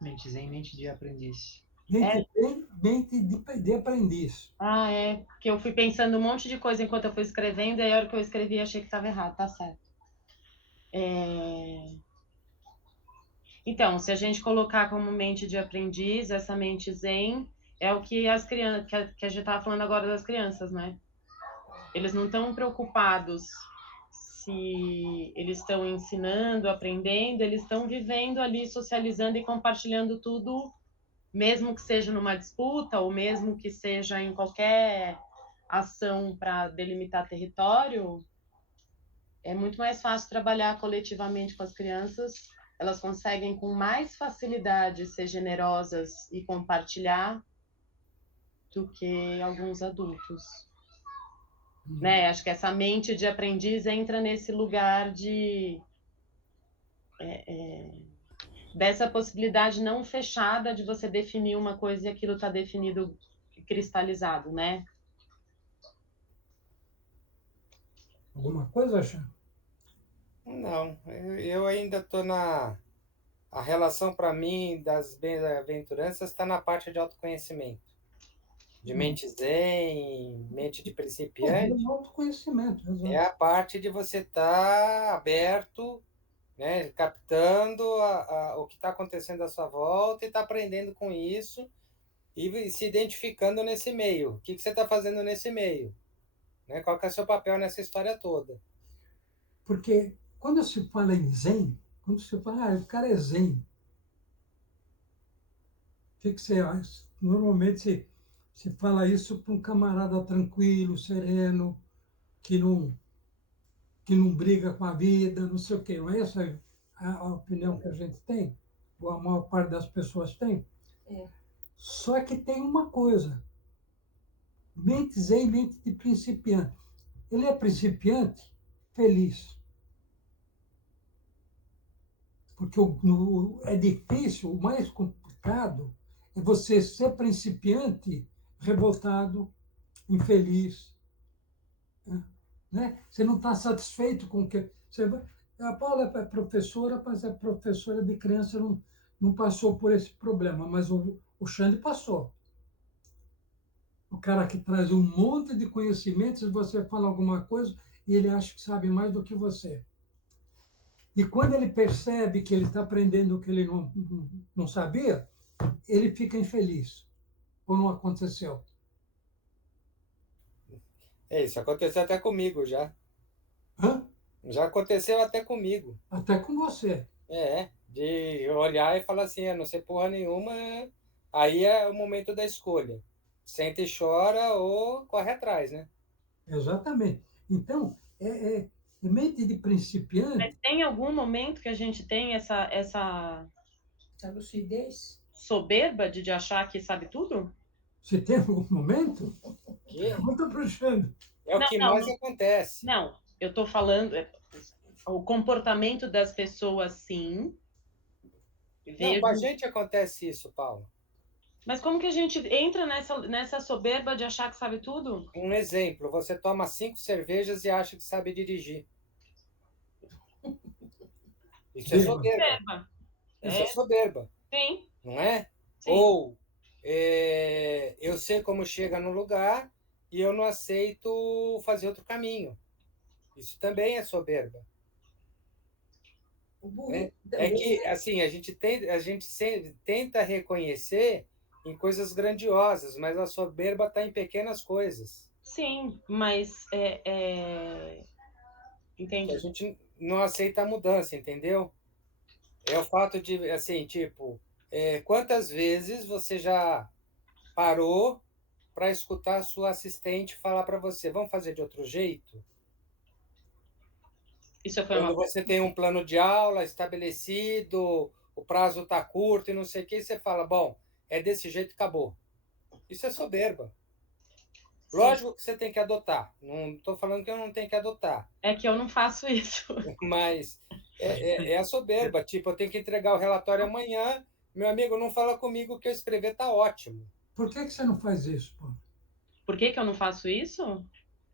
Mente zen, mente de aprendiz. Mente zen, mente de aprendiz. Ah, é. Porque eu fui pensando um monte de coisa enquanto eu fui escrevendo, e aí a hora que eu escrevi achei que estava errado, tá certo. Então, se a gente colocar como mente de aprendiz, essa mente zen é o que as crianças, que a gente estava falando agora das crianças, né? Eles não estão preocupados se eles estão ensinando, aprendendo, eles estão vivendo ali, socializando e compartilhando tudo, mesmo que seja numa disputa ou mesmo que seja em qualquer ação para delimitar território, é muito mais fácil trabalhar coletivamente com as crianças. Elas conseguem com mais facilidade ser generosas e compartilhar do que alguns adultos. Né? Acho que essa mente de aprendiz entra nesse lugar dessa possibilidade não fechada de você definir uma coisa e aquilo está definido, cristalizado, né? Alguma coisa, Chan? Não, eu ainda estou na... A relação, para mim, das bem-aventuranças está na parte de autoconhecimento. De mente zen, mente de principiante. Autoconhecimento, É a parte de você estar aberto, né, captando o que está acontecendo à sua volta e está aprendendo com isso e se identificando nesse meio. O que você está fazendo nesse meio? Né? Qual que é o seu papel nessa história toda? Porque quando se fala em zen, quando se fala, o cara é zen, o que você acha? Normalmente se fala isso para um camarada tranquilo, sereno, que que não briga com a vida, não sei o quê. Não é essa a opinião que a gente tem? Ou a maior parte das pessoas tem? É. Só que tem uma coisa. Mente zen, mente de principiante. Ele é principiante feliz. Porque é difícil, o mais complicado é você ser principiante revoltado, infeliz. Né? Você não está satisfeito com o que. A Paula é professora, mas é professora de criança, não passou por esse problema, mas o Xande passou. O cara que traz um monte de conhecimentos, e você fala alguma coisa e ele acha que sabe mais do que você. E quando ele percebe que ele está aprendendo o que ele não sabia, ele fica infeliz. Ou não aconteceu? Isso aconteceu até comigo já. Hã? Já aconteceu até comigo. Até com você. De olhar e falar assim, não sei porra nenhuma, aí é o momento da escolha. Senta e chora ou corre atrás, né? Exatamente. Então, é mente de principiante. Mas tem algum momento que a gente tem essa Essa lucidez. soberba de achar que sabe tudo? Se tem algum momento, Que pergunta para o Xande. é o Não, que não, mais acontece. não. Eu estou falando o comportamento das pessoas, sim. Não, com a Vejo. gente acontece isso, Paulo. Mas como que a gente entra nessa soberba de achar que sabe tudo? Um exemplo, você toma 5 cervejas e acha que sabe dirigir. Isso é Beba. soberba. Soberba. Isso é soberba, Sim, não é? sim. Ou eu sei como chega no lugar e eu não aceito fazer outro caminho. Isso também é soberba. O burro Né? É também. que assim a gente tenta reconhecer em coisas grandiosas, mas a soberba está em pequenas coisas. Sim, mas Que a entendi. gente não aceita a mudança, entendeu? É o fato de, assim, tipo, quantas vezes você já parou para escutar a sua assistente falar para você, vamos fazer de outro jeito? Isso foi Quando uma. você tem um plano de aula estabelecido, o prazo está curto e não sei o que, você fala, bom, é desse jeito, acabou. Isso é soberba. Sim. Lógico que você tem que adotar. Não estou falando que eu não tenho que adotar, É que eu não faço isso. mas é a soberba. Tipo, eu tenho que entregar o relatório amanhã. Meu amigo, não fala comigo que eu escrever está ótimo. Por que você não faz isso, pô? Por que eu não faço isso?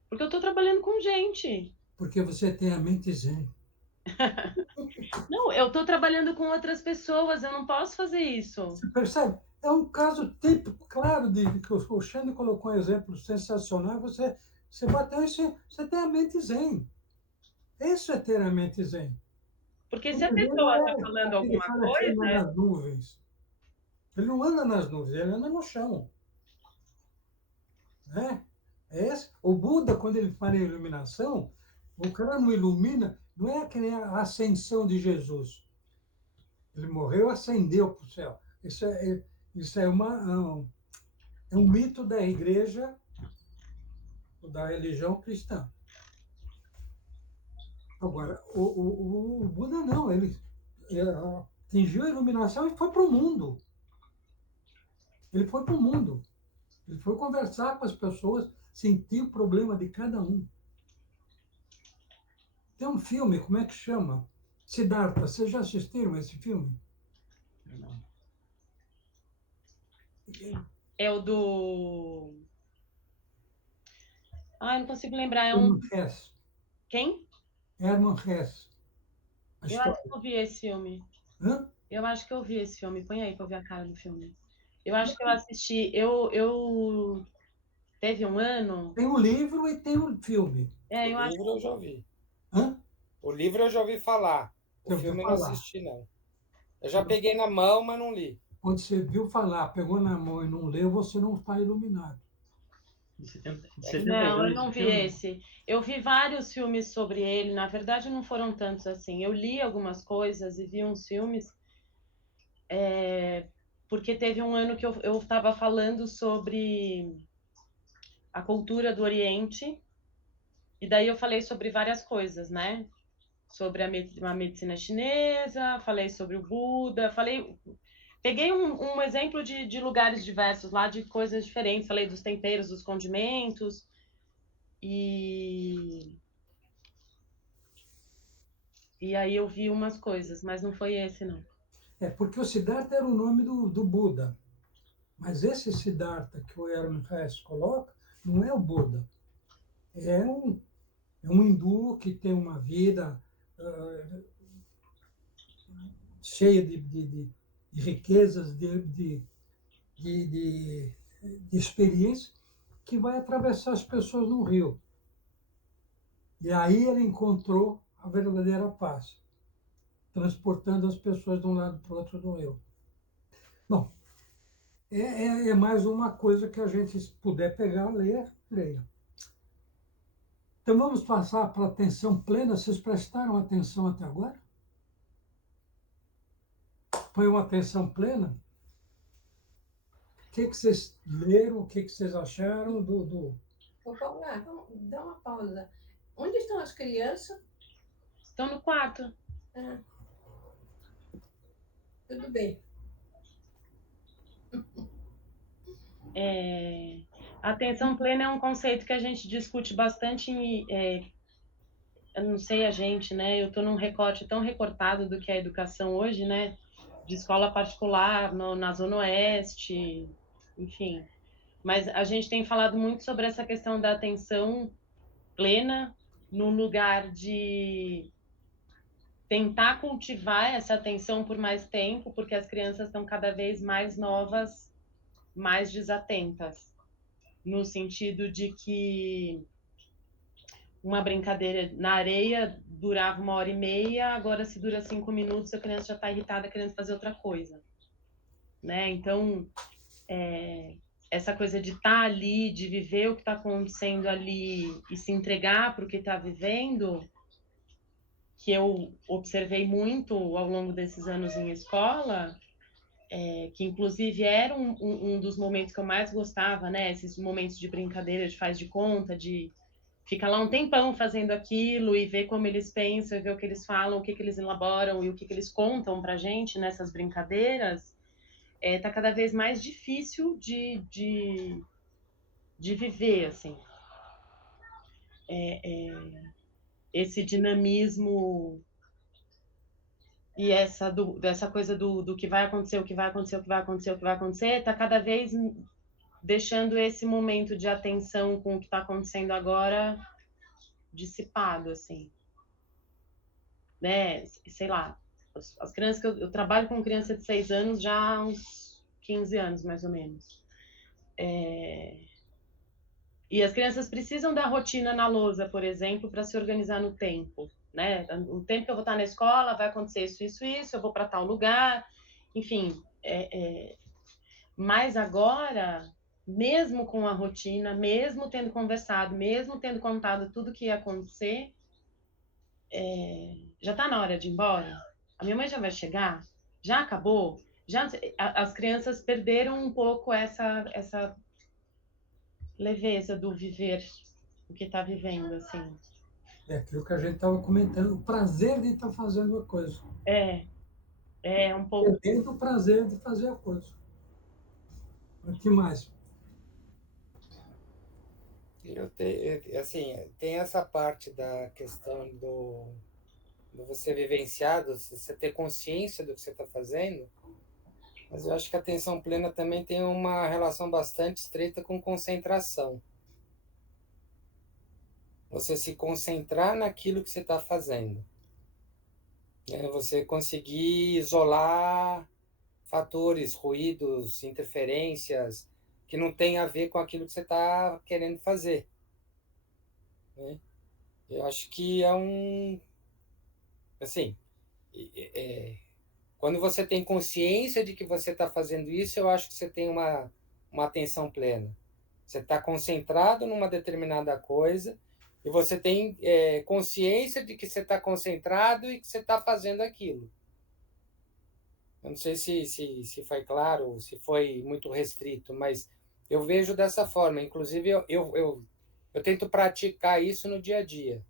Porque eu estou trabalhando com gente. Porque você tem a mente zen. Não, eu estou trabalhando com outras pessoas, eu não posso fazer isso. Você percebe? É um caso típico, claro, de que o Xande colocou um exemplo sensacional. Você bateu isso, você tem a mente zen. Isso é ter a mente zen. Porque se a Mente zen pessoa não está é falando aquele alguma cara que anda coisa, nas nuvens. Ele não anda nas nuvens, ele anda no chão. Né? O Buda, quando ele fala em iluminação, o cara não ilumina, não é que nem a ascensão de Jesus. Ele morreu, ascendeu para o céu. Isso é um mito da igreja, da religião cristã. Agora, o Buda não, ele atingiu a iluminação e foi para o mundo. Ele foi para o mundo. Ele foi conversar com as pessoas, sentir o problema de cada um. Tem um filme, como é que chama? Siddhartha. Vocês já assistiram esse filme? não. É o do. Ah, eu não consigo lembrar. É um. Hermann Hesse. Quem? Hermann Hesse. A Eu acho história. que eu vi esse filme. Hã? Eu acho que eu vi esse filme. Põe aí pra eu ver a cara do filme. Eu acho que eu assisti. Eu teve um ano. Tem um livro e tem um filme. O Eu acho. livro eu já ouvi. Hã? O livro eu já ouvi falar. O Você ouviu filme eu não falar? assisti, não. Eu já peguei na mão, mas não li. quando você viu falar, pegou na mão e não leu, você não está iluminado. De 72 Não, eu não o vi filme? esse. Eu vi vários filmes sobre ele, na verdade não foram tantos assim. Eu li algumas coisas e vi uns filmes, porque teve um ano que eu estava falando sobre a cultura do Oriente, e daí eu falei sobre várias coisas, né? Sobre a medicina chinesa, falei sobre o Buda, peguei um exemplo de lugares diversos lá, de coisas diferentes, falei dos temperos, dos condimentos, e, e aí eu vi umas coisas, mas não foi esse, não. É porque o Siddhartha era o nome do Buda. Mas esse Siddhartha que o Hermann Hesse coloca não é o Buda. É um hindu que tem uma vida cheia de riquezas, de experiência, que vai atravessar as pessoas no rio. E aí ele encontrou a verdadeira paz, transportando as pessoas de um lado para o outro do rio. Bom, é mais uma coisa que a gente puder pegar, ler, leia. Então vamos passar para a atenção plena. Vocês prestaram atenção até agora? Foi uma atenção plena? O que vocês leram? O que vocês acharam do... Ô, Paula, vamos dar uma pausa. Onde estão as crianças? Estão no quarto. Ah, tudo bem. A atenção plena é um conceito que a gente discute bastante, eu não sei a gente, né? Eu estou num recorte tão recortado do que é a educação hoje, né? De escola particular na Zona Oeste, enfim. Mas a gente tem falado muito sobre essa questão da atenção plena no lugar de tentar cultivar essa atenção por mais tempo, porque as crianças estão cada vez mais novas, mais desatentas, no sentido de que uma brincadeira na areia durava 1h30, agora se dura 5 minutos, a criança já está irritada querendo fazer outra coisa, né? Então, essa coisa de estar ali, de viver o que está acontecendo ali e se entregar para o que está vivendo, que eu observei muito ao longo desses anos em escola, que inclusive era um dos momentos que eu mais gostava, né? Esses momentos de brincadeira, de faz de conta, de ficar lá um tempão fazendo aquilo e ver como eles pensam, e ver o que eles falam, o que eles elaboram e o que eles contam pra gente nessas brincadeiras, tá cada vez mais difícil de viver, assim. Esse dinamismo e dessa coisa do que vai acontecer, o que vai acontecer, o que vai acontecer, o que vai acontecer, tá cada vez deixando esse momento de atenção com o que está acontecendo agora dissipado, assim, né? Sei lá, as crianças que eu trabalho com criança de 6 anos já há uns 15 anos, mais ou menos. E as crianças precisam da rotina na lousa, por exemplo, para se organizar no tempo, né? O tempo que eu vou estar na escola vai acontecer isso, isso, isso, eu vou para tal lugar, enfim. Mas agora, mesmo com a rotina, mesmo tendo conversado, mesmo tendo contado tudo que ia acontecer, já está na hora de ir embora? A minha mãe já vai chegar? Já acabou? As crianças perderam um pouco essa leveza do viver o que está vivendo, assim. É aquilo que a gente estava comentando, o prazer de estar fazendo a coisa. É um pouco. Perdendo o prazer de fazer a coisa. O que mais? Assim, tem essa parte da questão do você vivenciado, você ter consciência do que você está fazendo, mas eu acho que a atenção plena também tem uma relação bastante estreita com concentração. Você se concentrar naquilo que você está fazendo. Você conseguir isolar fatores, ruídos, interferências que não tem a ver com aquilo que você está querendo fazer. Né? Eu acho que assim, Quando você tem consciência de que você está fazendo isso, eu acho que você tem uma atenção plena. Você está concentrado numa determinada coisa e você tem consciência de que você está concentrado e que você está fazendo aquilo. Eu não sei se foi claro, ou se foi muito restrito, mas eu vejo dessa forma. Inclusive, eu tento praticar isso no dia a dia.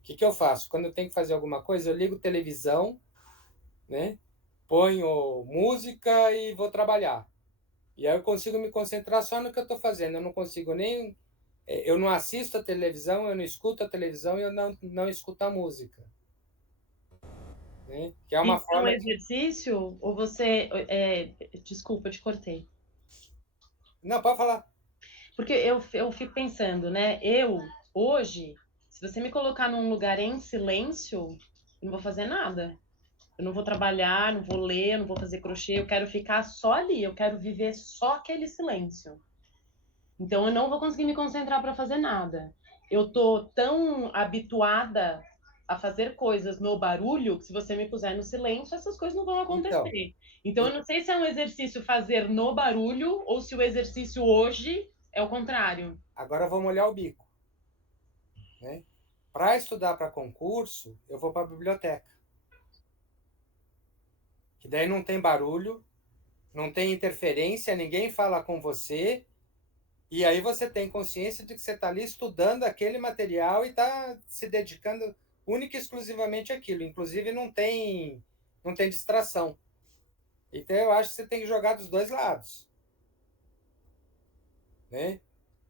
O que eu faço? Quando eu tenho que fazer alguma coisa, eu ligo televisão, né? Ponho música e vou trabalhar. E aí eu consigo me concentrar só no que eu estou fazendo. Eu não consigo nem... Eu não assisto a televisão, eu não escuto a televisão e eu não escuto a música. Né? Que é uma Isso é um forma... exercício ou você... Desculpa, eu te cortei. Não, pode falar. Porque eu fico pensando, né? Hoje, se você me colocar num lugar em silêncio, eu não vou fazer nada. Eu não vou trabalhar, não vou ler, não vou fazer crochê, eu quero ficar só ali, eu quero viver só aquele silêncio. Então eu não vou conseguir me concentrar para fazer nada. Eu tô tão habituada a fazer coisas no barulho que se você me puser no silêncio, essas coisas não vão acontecer. Então eu não sei se é um exercício fazer no barulho ou se o exercício hoje é o contrário. Agora vamos olhar o bico. Né? Para estudar para concurso, eu vou para a biblioteca. Que daí não tem barulho, não tem interferência, ninguém fala com você, e aí você tem consciência de que você está ali estudando aquele material e está se dedicando única e exclusivamente àquilo. Inclusive não tem distração. Então eu acho que você tem que jogar dos dois lados. Né?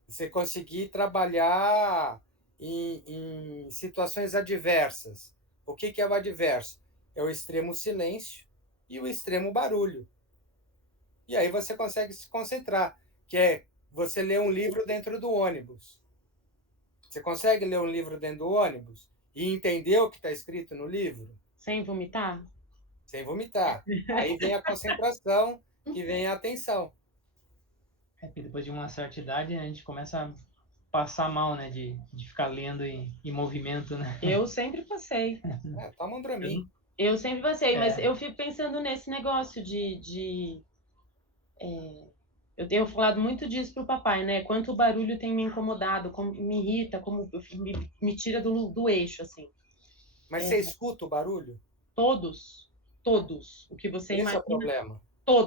Você conseguir trabalhar em situações adversas. O que é o adverso? É o extremo silêncio e o extremo barulho. E aí você consegue se concentrar, que é você ler um livro dentro do ônibus. Você consegue ler um livro dentro do ônibus e entender o que está escrito no livro? Sem vomitar? Sem vomitar. Aí vem a concentração e vem a atenção. Porque depois de uma certa idade, a gente começa a passar mal, né? De ficar lendo em movimento, né? Eu sempre passei. Toma um Dramin. Eu sempre passei, mas eu fico pensando nesse negócio eu tenho falado muito disso pro papai, né? Quanto o barulho tem me incomodado, como me irrita, como me tira do eixo, assim. Mas você escuta o barulho? Todos. O que você Esse imagina. é o problema.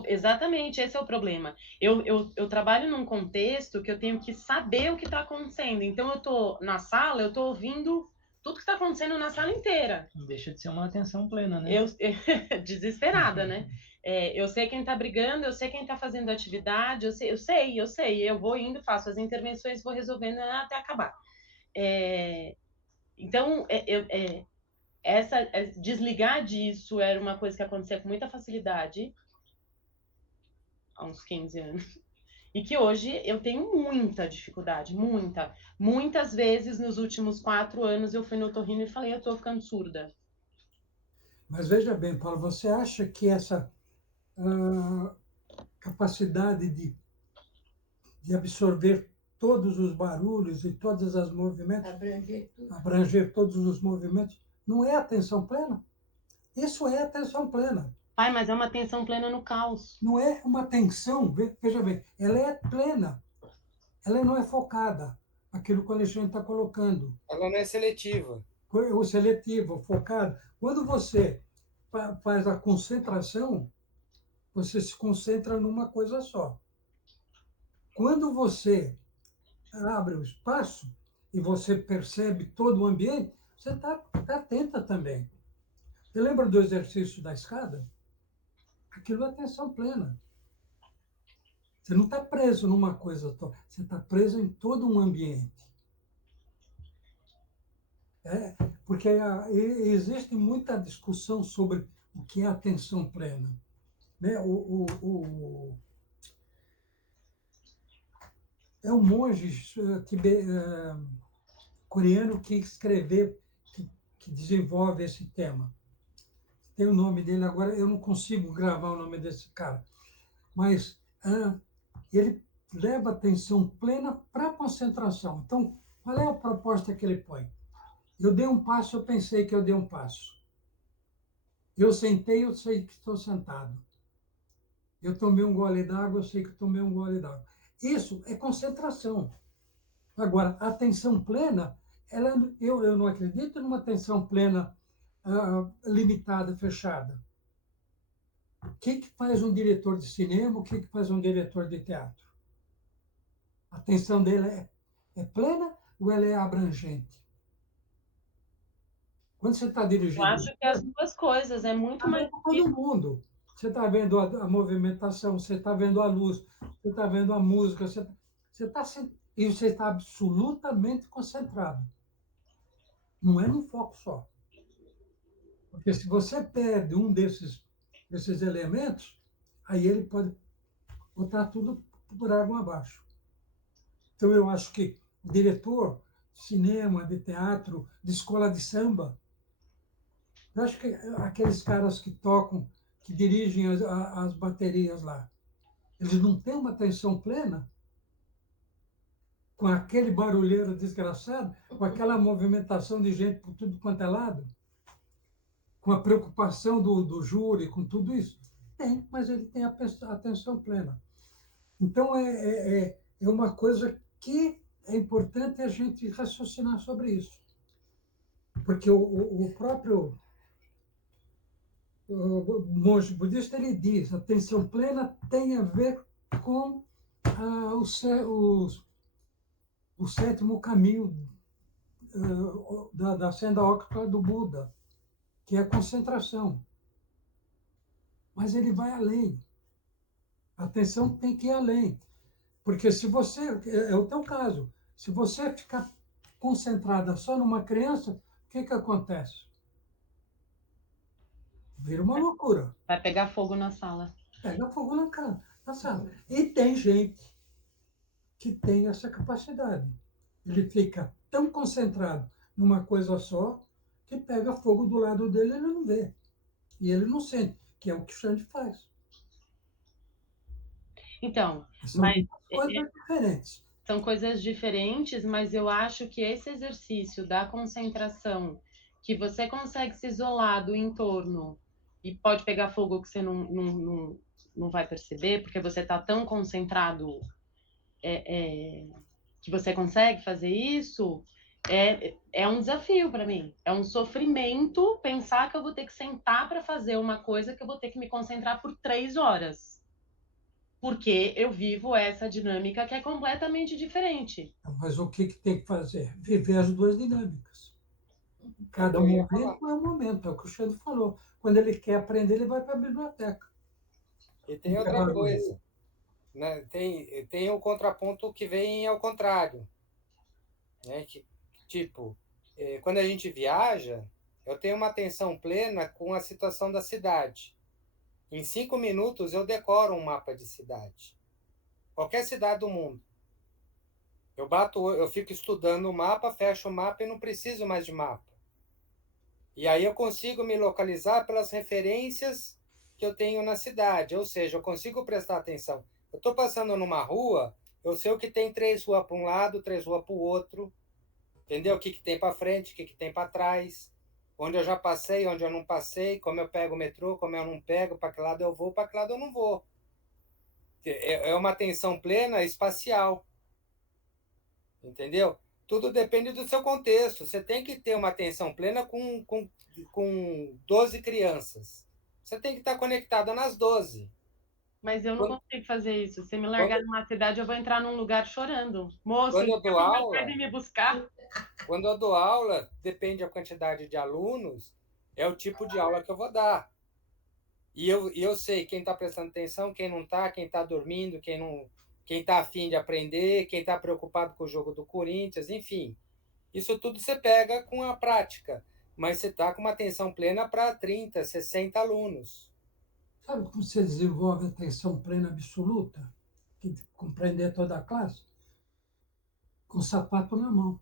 Exatamente, esse é o problema. Eu trabalho num contexto que eu tenho que saber o que está acontecendo. Então, eu tô na sala, eu tô ouvindo tudo que está acontecendo na sala inteira. Não deixa de ser uma atenção plena, né? Desesperada, né? Eu sei quem está brigando, eu sei quem está fazendo atividade, eu sei. Eu vou indo, faço as intervenções, vou resolvendo até acabar. Então, desligar disso era uma coisa que acontecia com muita facilidade há uns 15 anos. E que hoje eu tenho muita dificuldade, muita. Muitas vezes nos últimos 4 anos eu fui no otorrino e falei, eu tô ficando surda. Mas veja bem, Paulo, você acha que essa capacidade de absorver todos os barulhos e todos os movimentos, abranger todos os movimentos, não é atenção plena? Isso é atenção plena. Pai, mas é uma atenção plena no caos. Não é uma atenção, veja bem, ela é plena. Ela não é focada, aquilo que o Alexandre está colocando. Ela não é seletiva. O seletivo, focado. Quando você faz a concentração, você se concentra numa coisa só. Quando você abre o espaço e você percebe todo o ambiente, você está atenta também. Você lembra do exercício da escada? Aquilo é atenção plena. Você não está preso numa coisa só, você está preso em todo um ambiente. Porque existe muita discussão sobre o que é atenção plena. Né? É um monge coreano que escreveu, que desenvolve esse tema. Tem o nome dele agora, eu não consigo gravar o nome desse cara. Mas ele leva atenção plena para a concentração. Então, qual é a proposta que ele põe? Eu dei um passo, eu pensei que eu dei um passo. Eu sentei, eu sei que estou sentado. Eu tomei um gole d'água, eu sei que tomei um gole d'água. Isso é concentração. Agora, a atenção plena, eu não acredito numa atenção plena limitada, fechada. O que faz um diretor de cinema? O que faz um diretor de teatro? A atenção dele é plena ou ela é abrangente? Quando você está Eu dirigindo, acho que as duas coisas é muito está mais vendo todo mundo. Você está vendo a movimentação, você está vendo a luz, você está vendo a música, e você está absolutamente concentrado. Não é num foco só. Porque se você perde um desses elementos, aí ele pode botar tudo por água abaixo. Então, eu acho que o diretor de cinema, de teatro, de escola de samba, eu acho que aqueles caras que tocam, que dirigem as baterias lá, eles não têm uma atenção plena com aquele barulheiro desgraçado, com aquela movimentação de gente por tudo quanto é lado, com a preocupação do júri, com tudo isso. Tem, mas ele tem a atenção plena. Então, é uma coisa que é importante a gente raciocinar sobre isso. Porque o próprio monge budista, ele diz, a atenção plena tem a ver com o sétimo caminho da senda óptica do Buda, que é a concentração. Mas ele vai além. A atenção tem que ir além. Porque se você, é o teu caso, se você ficar concentrada só numa criança, o que acontece? Vira uma loucura. vai pegar fogo na sala. Pega fogo na sala. E tem gente que tem essa capacidade. Ele fica tão concentrado numa coisa só que pega fogo do lado dele e ele não vê. E ele não sente, que é o que o Xande faz. Então, São mas coisas diferentes. são coisas diferentes, mas eu acho que esse exercício da concentração, que você consegue se isolar do entorno e pode pegar fogo que você não vai perceber, porque você está tão concentrado que você consegue fazer isso, é um desafio para mim. É um sofrimento pensar que eu vou ter que sentar para fazer uma coisa que eu vou ter que me concentrar por 3 horas. Porque eu vivo essa dinâmica que é completamente diferente. Mas o que tem que fazer? Viver as duas dinâmicas. Cada Eu ia momento é um momento, é o que o Xande falou. Quando ele quer aprender, ele vai para a biblioteca. E tem outra coisa, né? Tem o contraponto que vem ao contrário, né? Tipo, quando a gente viaja, eu tenho uma atenção plena com a situação da cidade. Em 5 minutos eu decoro um mapa de cidade. Qualquer cidade do mundo. Eu fico estudando o mapa, fecho o mapa e não preciso mais de mapa. E aí eu consigo me localizar pelas referências que eu tenho na cidade, ou seja, eu consigo prestar atenção. Eu estou passando numa rua, eu sei o que tem 3 ruas para um lado, 3 ruas para o outro, entendeu? O que tem para frente, o que tem para trás, onde eu já passei, onde eu não passei, como eu pego o metrô, como eu não pego, para que lado eu vou, para que lado eu não vou. É uma atenção plena espacial, entendeu? Tudo depende do seu contexto. Você tem que ter uma atenção plena com 12 crianças. Você tem que estar conectada nas 12. Mas eu não Quando, consigo fazer isso. Se me largar quando, numa cidade, eu vou entrar num lugar chorando. Moço, quando eu dou aula, vai me buscar. quando eu dou aula, depende da quantidade de alunos, é o tipo de aula que eu vou dar. E eu sei quem está prestando atenção, quem não está, quem está dormindo, quem está afim de aprender, quem está preocupado com o jogo do Corinthians, enfim. Isso tudo você pega com a prática, mas você está com uma atenção plena para 30, 60 alunos. Sabe como você desenvolve a atenção plena absoluta? Que compreender toda a classe? Com o sapato na mão.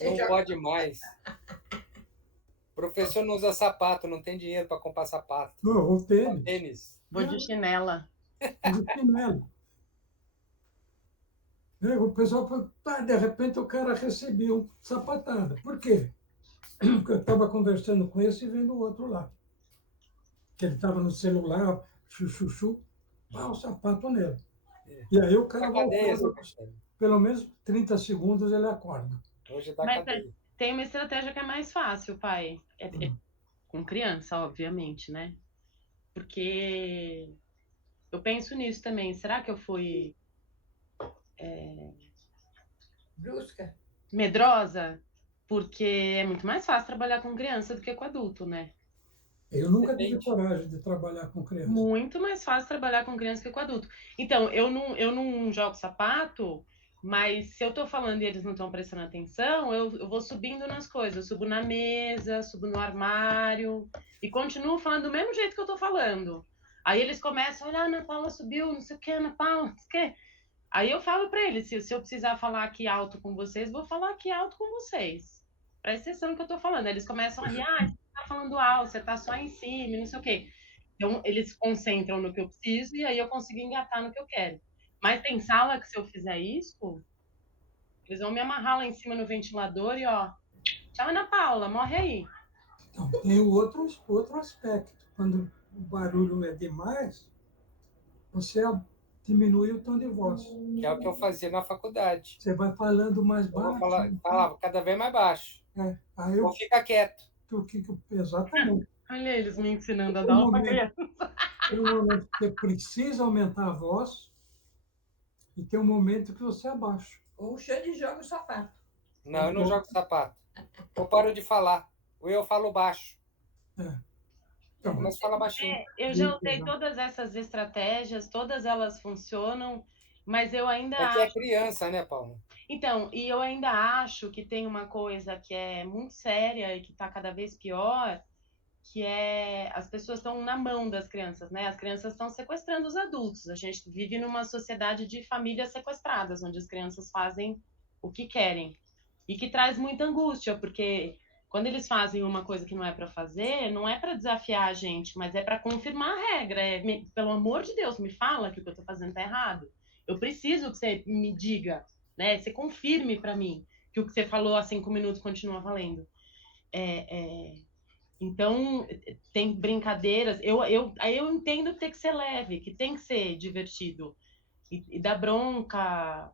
Não pode mais. O professor não usa sapato, não tem dinheiro para comprar sapato. O tênis. Tênis. Vou de chinela. O chinelo. O pessoal fala, de repente o cara recebeu sapatada. Por quê? Eu estava conversando com esse e vendo o outro lá. Que ele estava no celular, chuchuchu, pá, o sapato nele. E aí o cara Dá cadeia, voltava, Zé Castelo. pelo menos 30 segundos ele acorda. Hoje dá Mas cadeia. tem uma estratégia que é mais fácil, pai. Com criança, obviamente, né? Porque eu penso nisso também. Será que eu fui Brusca. medrosa? Porque é muito mais fácil trabalhar com criança do que com adulto, né? Eu nunca tive Depende. coragem de trabalhar com criança. Muito mais fácil trabalhar com criança que com adulto. Então, eu não jogo sapato, mas se eu tô falando e eles não estão prestando atenção, eu vou subindo nas coisas. Eu subo na mesa, subo no armário e continuo falando do mesmo jeito que eu tô falando. Aí eles começam a olhar, Ana Paula subiu, não sei o que, Ana Paula, não sei o que. Aí eu falo para eles, se eu precisar falar aqui alto com vocês, vou falar aqui alto com vocês. Presta atenção no que eu tô falando. Aí eles começam a rir, você tá falando alto, você tá só em cima, não sei o quê. Então, eles se concentram no que eu preciso e aí eu consigo engatar no que eu quero. Mas tem sala que se eu fizer isso, eles vão me amarrar lá em cima no ventilador e ó, tchau, Ana Paula, morre aí. Então, tem o outro aspecto. Quando o barulho é demais, você diminui o tom de voz. Que é o que eu fazia na faculdade. Você vai falando mais Eu vou baixo. falava cada vez mais baixo. Aí eu Ou fica quieto. exatamente. Olha eles me ensinando a Tem dar um aula pra momento, criança. tem um momento que você precisa aumentar a voz e tem um momento que você abaixa. Ou o Xande joga o sapato. Não, eu não jogo sapato. Eu paro de falar. Ou eu falo baixo. Então, Começo a falar baixinho. Eu já usei todas essas estratégias, todas elas funcionam, mas eu ainda É que é criança, né, Paulo? Então, e eu ainda acho que tem uma coisa que é muito séria e que está cada vez pior, que é as pessoas estão na mão das crianças, né? As crianças estão sequestrando os adultos. A gente vive numa sociedade de famílias sequestradas, onde as crianças fazem o que querem. E que traz muita angústia, porque quando eles fazem uma coisa que não é para fazer, não é para desafiar a gente, mas é para confirmar a regra. Pelo amor de Deus, me fala que o que eu estou fazendo está errado. Eu preciso que você me diga, né? Você confirme para mim que o que você falou há 5 minutos continua valendo. Então, tem brincadeiras. Aí eu entendo que tem que ser leve, que tem que ser divertido. E dar bronca.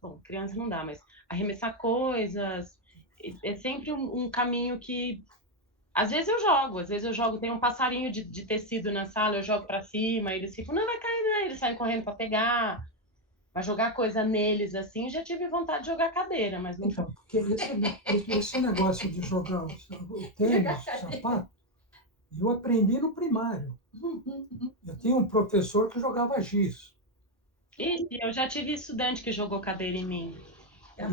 Bom, criança não dá, mas arremessar coisas. É sempre um caminho que. Às vezes eu jogo, tem um passarinho de tecido na sala, eu jogo para cima, eles ficam, não vai cair, né? Eles saem correndo para pegar. Mas jogar coisa neles assim, já tive vontade de jogar cadeira, mas não. Então, porque esse negócio de jogar o tênis, o sapato, eu aprendi no primário. Eu tinha um professor que jogava giz. E eu já tive estudante que jogou cadeira em mim.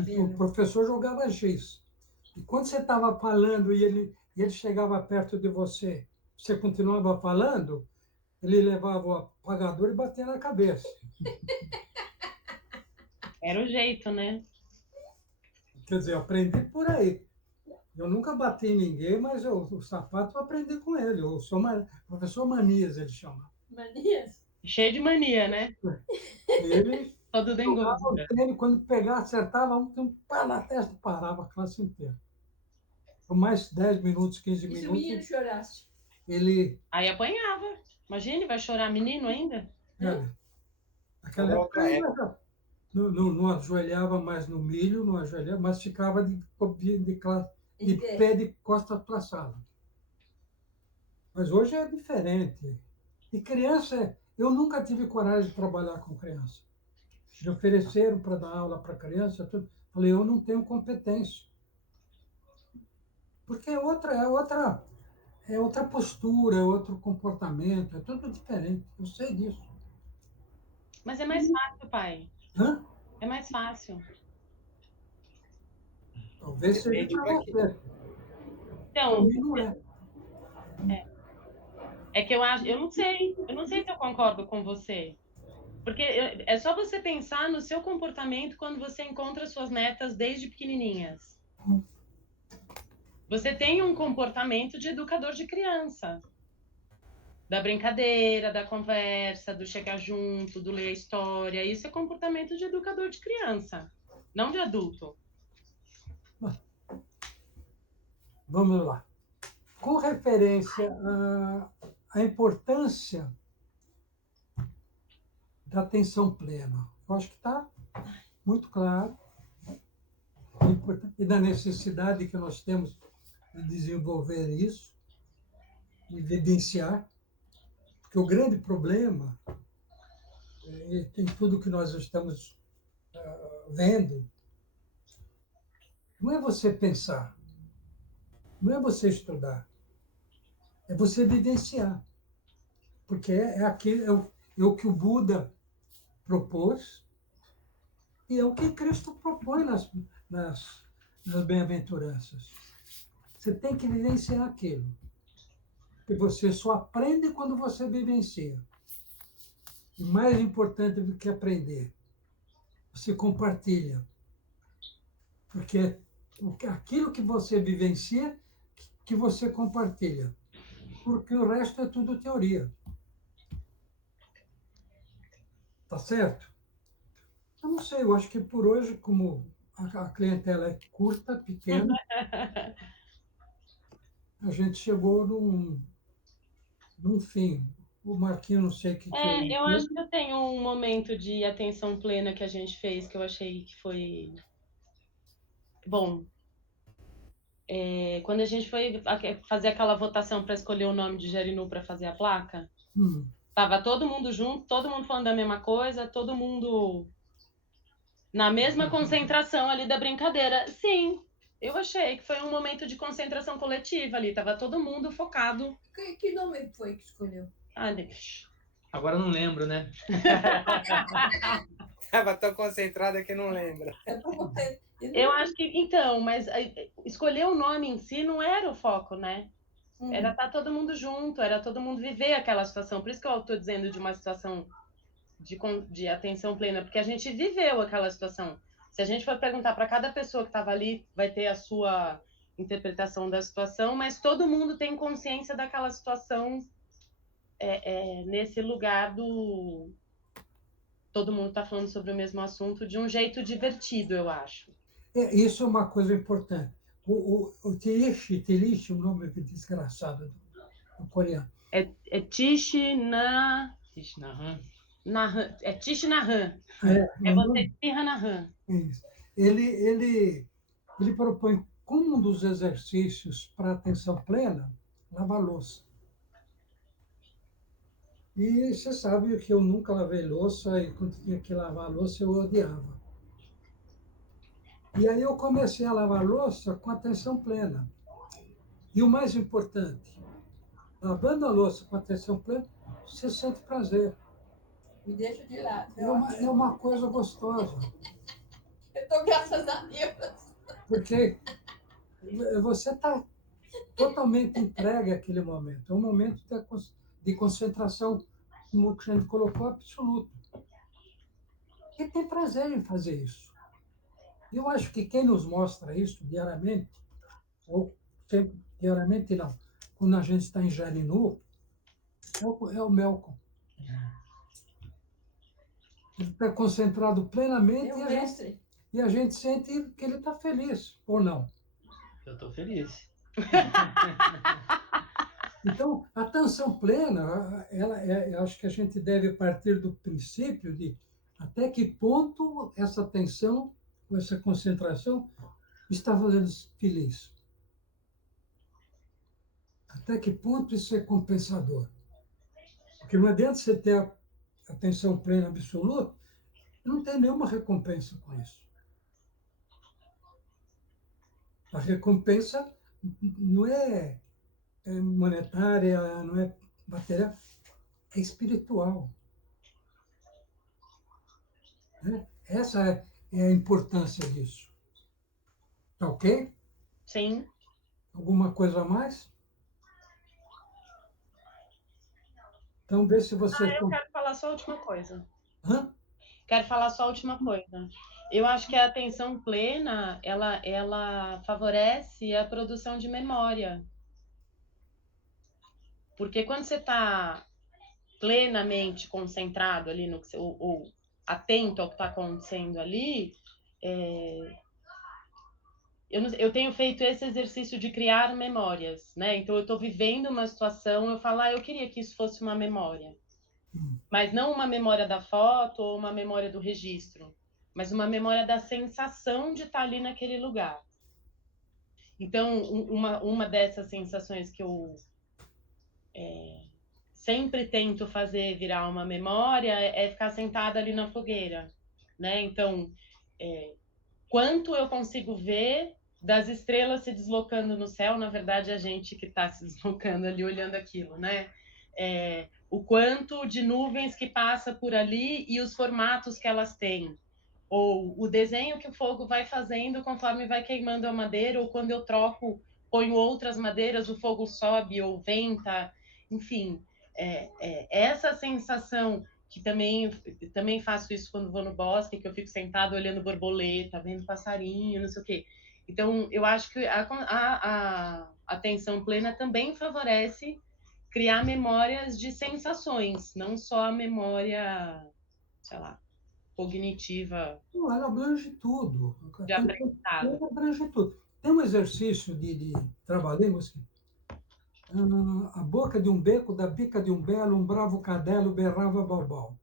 E o professor jogava giz. E quando você estava falando e ele chegava perto de você, você continuava falando, ele levava o apagador e batia na cabeça. Era o jeito, né? Quer dizer, eu aprendi por aí. Eu nunca bati em ninguém, mas o sapato eu aprendi com ele. O professor Manias, ele chama. Manias? Cheio de mania, né? Ele Todo dengoso. jogava o tênis, quando pegava, acertava um pá na testa, parava a classe inteira. Por mais 10 minutos, 15 E se o minutos, menino chorasse? ele... Aí apanhava. Imagina, vai chorar menino ainda? Naquela época ele não ajoelhava mais no milho, não ajoelhava, mas ficava de pé de costas para a sala. Mas hoje é diferente. E criança, eu nunca tive coragem de trabalhar com criança. Me ofereceram para dar aula para criança, tudo. Falei, eu não tenho competência. Porque é outra postura, é outro comportamento, é tudo diferente. Eu sei disso. Mas é mais fácil, pai. Hã? É mais fácil. Talvez seja Depende para pra quê. você. Então, Para mim não é. é que eu acho, eu não sei se eu concordo com você. Porque é só você pensar no seu comportamento quando você encontra suas netas desde pequenininhas. Você tem um comportamento de educador de criança. Da brincadeira, da conversa, do chegar junto, do ler a história. Isso é comportamento de educador de criança, não de adulto. Vamos lá. Com referência à importância da atenção plena, eu acho que está muito claro, e da necessidade que nós temos de desenvolver isso, de vivenciar, porque o grande problema, em tudo que nós estamos vendo, não é você pensar, não é você estudar, é você vivenciar, porque é o que o Buda propôs e é o que Cristo propõe nas bem-aventuranças. Você tem que vivenciar aquilo. E você só aprende quando você vivencia. E mais importante do que aprender, você compartilha. Porque aquilo que você vivencia, que você compartilha. Porque o resto é tudo teoria. Tá certo? Eu não sei, eu acho que por hoje, como a clientela é curta, pequena, a gente chegou num fim. O Marquinhos, não sei o que ele Eu fez. acho que eu tenho um momento de atenção plena que a gente fez, que eu achei que foi bom. Quando a gente foi fazer aquela votação para escolher o nome de Jarinu para fazer a placa, tava todo mundo junto, todo mundo falando da mesma coisa, todo mundo na mesma concentração ali da brincadeira. Sim, eu achei que foi um momento de concentração coletiva ali, tava todo mundo focado. Que nome foi que escolheu? Agora eu não lembro, né? Estava tão concentrada que não lembra. Eu acho que, então, mas escolher o nome em si não era o foco, né? Era estar todo mundo junto, era todo mundo viver aquela situação. Por isso que eu estou dizendo de uma situação de atenção plena, porque a gente viveu aquela situação. Se a gente for perguntar para cada pessoa que estava ali, vai ter a sua interpretação da situação, mas todo mundo tem consciência daquela situação nesse lugar do... Todo mundo está falando sobre o mesmo assunto de um jeito divertido, eu acho. Isso é uma coisa importante. O Tilish, o nome desgraçado do coreano. É Tish Nahan. É Tish Nahan. É você espirra Nahan. Ele propõe como um dos exercícios para atenção plena, lavar louça. E você sabe que eu nunca lavei louça e quando tinha que lavar a louça eu odiava. E aí eu comecei a lavar louça com atenção plena. E o mais importante, lavando a louça com atenção plena, você sente prazer. Me deixa de lado. É uma coisa gostosa. Eu estou graças a Deus. Porque você está totalmente entregue àquele momento. É um momento de concentração, como a gente colocou, absoluto. E tem prazer em fazer isso. Eu acho que quem nos mostra isso diariamente, ou sempre, diariamente não, quando a gente está em Jarinu, é o Melcom. Ele está concentrado plenamente e a gente sente que ele está feliz, ou não? Eu estou feliz. Então, a atenção plena, eu acho que a gente deve partir do princípio de até que ponto essa atenção, essa concentração, está fazendo feliz. Até que ponto isso é compensador. Porque não adianta você ter a atenção plena absoluta, não tem nenhuma recompensa com isso. A recompensa não é monetária, não é material, é espiritual. Né? Essa é a importância disso. Tá ok? Sim. Alguma coisa a mais? Então, vê se você... Eu quero falar só a última coisa. Hã? Quero falar só a última coisa. Eu acho que a atenção plena, ela favorece a produção de memória. Porque quando você está plenamente concentrado ali no que ou atento ao que está acontecendo ali, eu tenho feito esse exercício de criar memórias, né? Então, eu estou vivendo uma situação, eu falo, eu queria que isso fosse uma memória. Mas não uma memória da foto ou uma memória do registro, mas uma memória da sensação de estar ali naquele lugar. Então, uma dessas sensações que eu sempre tento fazer virar uma memória é ficar sentada ali na fogueira, né? Então, quanto eu consigo ver das estrelas se deslocando no céu, na verdade, a gente que está se deslocando ali, olhando aquilo, né? O quanto de nuvens que passa por ali e os formatos que elas têm. Ou o desenho que o fogo vai fazendo conforme vai queimando a madeira, ou quando eu troco, ponho outras madeiras, o fogo sobe ou venta, enfim. Essa sensação que também faço isso quando vou no bosque, que eu fico sentado olhando borboleta, vendo passarinho, não sei o quê. Então, eu acho que a atenção plena também favorece criar memórias de sensações, não só a memória, sei lá, cognitiva Não, ela abrange tudo. de aprendizado. Ela abrange tudo. Tem um exercício de trabalhemos que a boca de um beco, da bica de um belo, um bravo cadelo berrava balbal.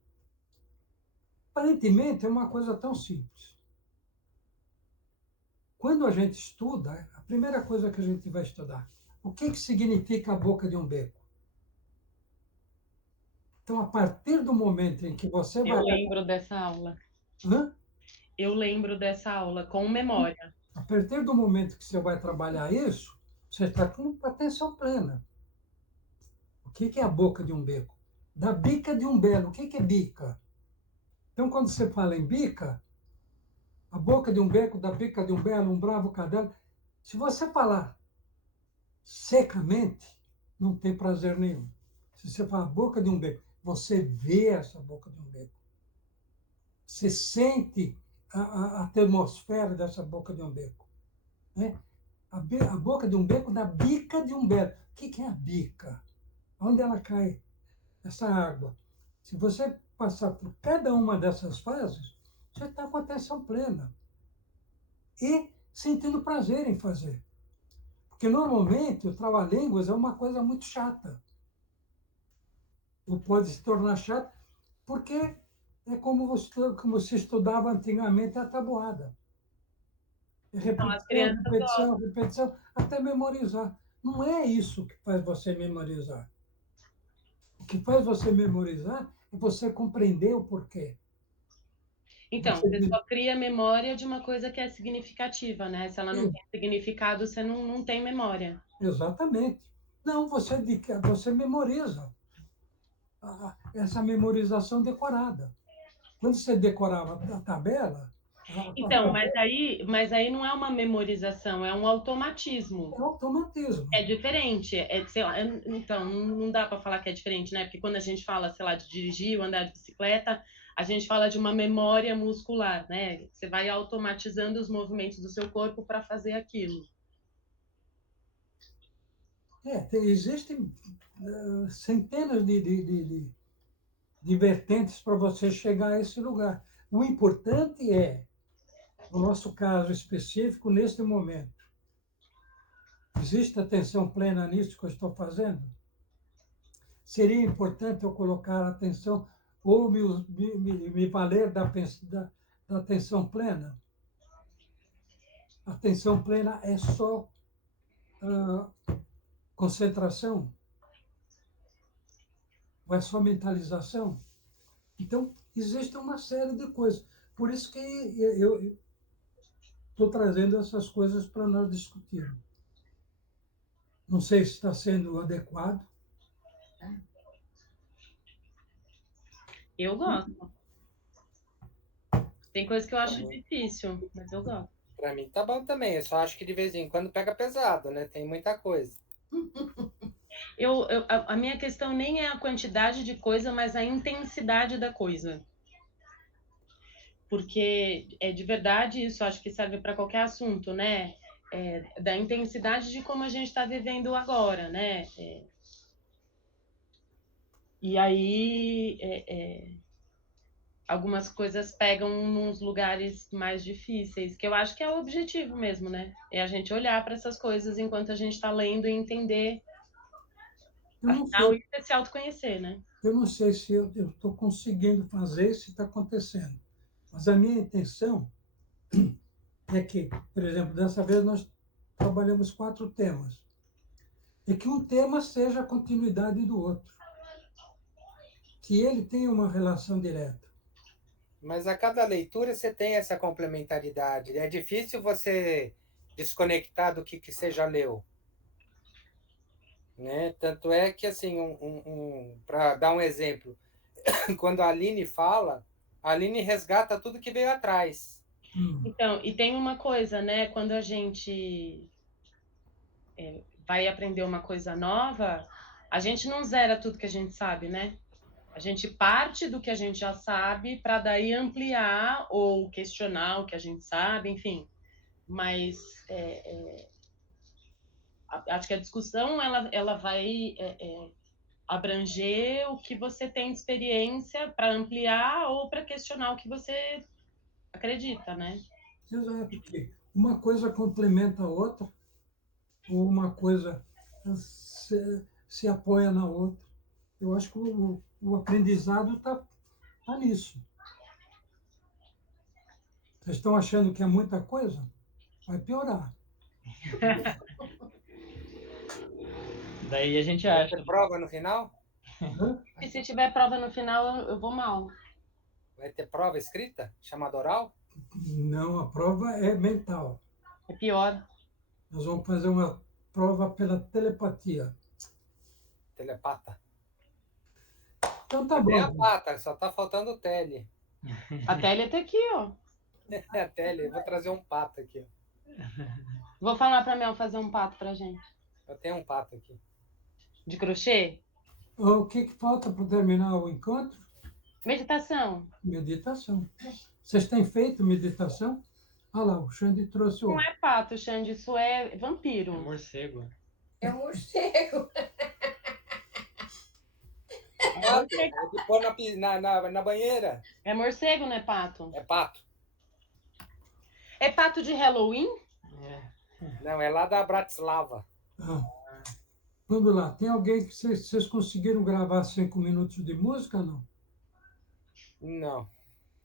Aparentemente é uma coisa tão simples. Quando a gente estuda, a primeira coisa que a gente vai estudar, o que significa a boca de um beco? Então, a partir do momento em que você vai... Eu lembro dessa aula. Hã? Eu lembro dessa aula com memória. A partir do momento que você vai trabalhar isso, você está com atenção plena. O que é a boca de um beco? Da bica de um belo. O que é bica? Então, quando você fala em bica, a boca de um beco, da bica de um belo, um bravo cadelo, se você falar secamente, não tem prazer nenhum. Se você falar boca de um beco, você vê essa boca de um beco. Você sente a atmosfera dessa boca de um beco. Né? A boca de um beco da bica de um belo. O que é a bica? Onde ela cai? Essa água. Se você passar por cada uma dessas fases, você está com atenção plena. E sentindo prazer em fazer. Porque, normalmente, o trava-línguas é uma coisa muito chata. Ou pode se tornar chato, porque é como se estudava antigamente a tabuada. Repetição, repetição, repetição, até memorizar. Não é isso que faz você memorizar. O que faz você memorizar é você compreender o porquê. Então, você só cria memória de uma coisa que é significativa, né? Se ela não tem significado, você não tem memória. Exatamente. Não, você memoriza. Essa memorização decorada. Quando você decorava a tabela... Então, mas aí não é uma memorização, é um automatismo. É automatismo. É diferente. Sei lá, então, não dá para falar que é diferente, né? Porque quando a gente fala, sei lá, de dirigir ou andar de bicicleta, a gente fala de uma memória muscular, né? Você vai automatizando os movimentos do seu corpo para fazer aquilo. Existem centenas de vertentes para você chegar a esse lugar. O importante é, no nosso caso específico, neste momento, existe atenção plena nisso que eu estou fazendo? Seria importante eu colocar atenção ou me valer da atenção plena? A atenção plena é só concentração? Ou é só mentalização? Então, existe uma série de coisas. Por isso que eu estou trazendo essas coisas para nós discutirmos. Não sei se está sendo adequado. Eu gosto. Tem coisa que eu acho difícil, mas eu gosto. Para mim tá bom também. Eu só acho que de vez em quando pega pesado, né? Tem muita coisa. A minha questão nem é a quantidade de coisa, mas a intensidade da coisa. Porque é de verdade isso, acho que serve para qualquer assunto, né? Da intensidade de como a gente está vivendo agora, né? E aí algumas coisas pegam nos lugares mais difíceis, que eu acho que é o objetivo mesmo, né? É a gente olhar para essas coisas enquanto a gente está lendo e entender. Eu não Afinal, sei, isso é se autoconhecer, né? eu não sei se eu estou conseguindo fazer, se está acontecendo. Mas a minha intenção é que, por exemplo, dessa vez nós trabalhamos 4 temas. E que um tema seja a continuidade do outro. Que ele tenha uma relação direta. Mas a cada leitura você tem essa complementaridade. É difícil você desconectar do que você já leu. Né? Tanto é que, assim, para dar um exemplo, quando a Aline fala, a Aline resgata tudo que veio atrás. Então, e tem uma coisa, né? Quando a gente vai aprender uma coisa nova, a gente não zera tudo que a gente sabe, né? A gente parte do que a gente já sabe para daí ampliar ou questionar o que a gente sabe, enfim. Mas acho que a discussão ela vai abranger o que você tem de experiência para ampliar ou para questionar o que você acredita, né? Exato, porque uma coisa complementa a outra, ou uma coisa se apoia na outra. Eu acho que o aprendizado está nisso. Vocês estão achando que é muita coisa? Vai piorar. Daí a gente Vai acha. ter prova no final? E se tiver prova no final, eu vou mal. Vai ter prova escrita? Chamada oral? Não, a prova é mental. É pior. Nós vamos fazer uma prova pela telepatia. Telepata. Então tá Tem a bom. pata, só tá faltando o tele. A Télia tá aqui, ó. A tele, eu vou trazer um pato aqui. Vou falar pra Mel fazer um pato pra gente. Eu tenho um pato aqui. De crochê? O que falta para terminar o encontro? Meditação. Meditação. Vocês têm feito meditação? Olha lá, o Xande trouxe Não o... é pato, Xande, isso é É vampiro. morcego. É um morcego. Pato, é de pôr na banheira. É morcego, não é pato? É pato. É pato de Halloween? É. Não, é lá da Bratislava. Ah. Vamos lá, tem alguém que vocês conseguiram gravar 5 minutos de música, não? Não.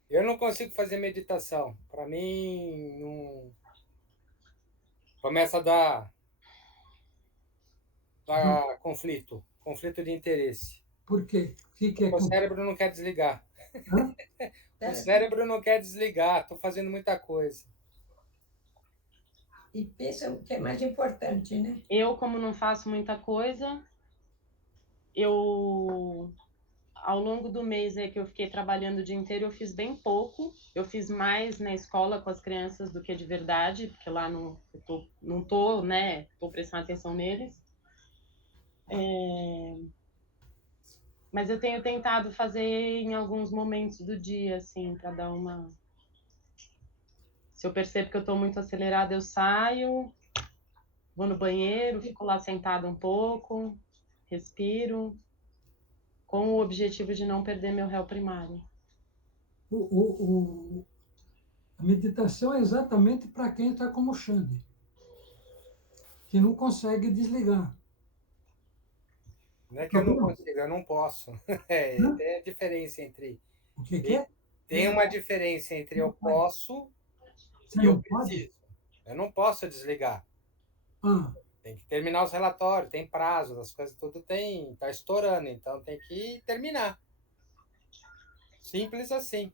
Eu não consigo fazer meditação. Para mim, não. Começa a dar conflito. Conflito de interesse. Por quê? O que é... O cérebro não quer desligar. Hã? O cérebro não quer desligar. Estou fazendo muita coisa. E pensa o que é mais importante, né? Eu, como não faço muita coisa, ao longo do mês que eu fiquei trabalhando o dia inteiro, eu fiz bem pouco. Eu fiz mais na escola com as crianças do que de verdade, porque lá não tô, né? Tô prestando atenção neles. Mas eu tenho tentado fazer em alguns momentos do dia, assim, para dar uma... Se eu percebo que eu estou muito acelerada, eu saio, vou no banheiro, fico lá sentada um pouco, respiro, com o objetivo de não perder meu réu primário. A meditação é exatamente para quem está como o Xande, que não consegue desligar. Não é que eu não consigo, eu não posso. Tem a diferença entre... O que é? Tem uma diferença entre eu posso Você e eu não pode? preciso. Eu não posso desligar. Ah, Tem que terminar os relatórios, tem prazo, as coisas tudo tá estourando, então tem que terminar. Simples assim.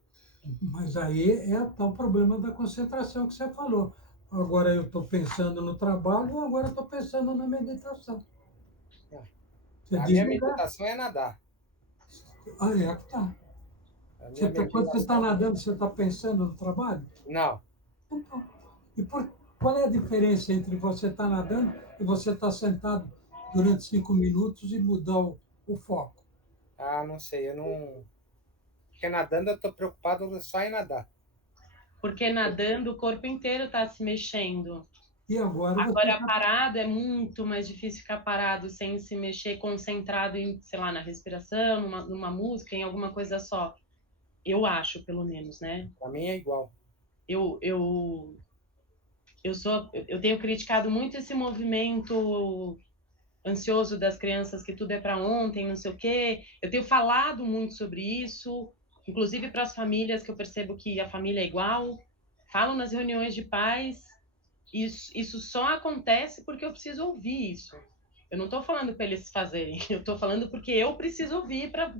mas aí é o tal problema da concentração que você falou. Agora eu estou pensando no trabalho, agora estou pensando na meditação. Você A minha desligar. meditação é nadar. Ah, é que tá. A minha Quando você está meditação... nadando, você está pensando no trabalho? Não. Então, qual é a diferença entre você estar nadando e você estar sentado durante 5 minutos e mudar o foco? Ah, não sei, eu não... Porque nadando eu estou preocupado só em nadar. Porque nadando, o corpo inteiro está se mexendo. E agora Agora, parado é muito mais difícil ficar parado sem se mexer, concentrado em, sei lá, na respiração, numa música, em alguma coisa só. eu acho, pelo menos, né? Para mim é igual. Eu tenho criticado muito esse movimento ansioso das crianças, que tudo é para ontem, não sei o quê. Eu tenho falado muito sobre isso, inclusive para as famílias, que eu percebo que a família é igual. Falo nas reuniões de pais. Isso só acontece porque eu preciso ouvir isso. Eu não estou falando para eles fazerem, eu estou falando porque eu preciso ouvir para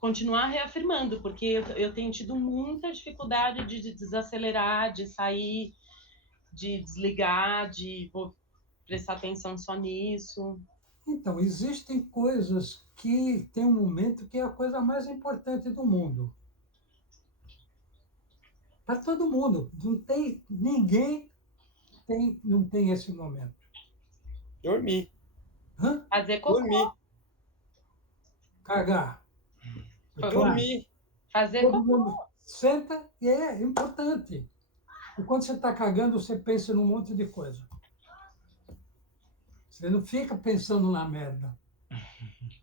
continuar reafirmando, porque eu tenho tido muita dificuldade de desacelerar, de sair, de desligar, de vou prestar atenção só nisso. Então, existem coisas que tem um momento que é a coisa mais importante do mundo. Para todo mundo. Ninguém não tem esse momento. Dormir. Hã? Fazer cocô. Dormir. Cagar. Dormir. Fazer Todo cocô. mundo senta e é importante. E quando você está cagando, você pensa num monte de coisa. Você não fica pensando na merda.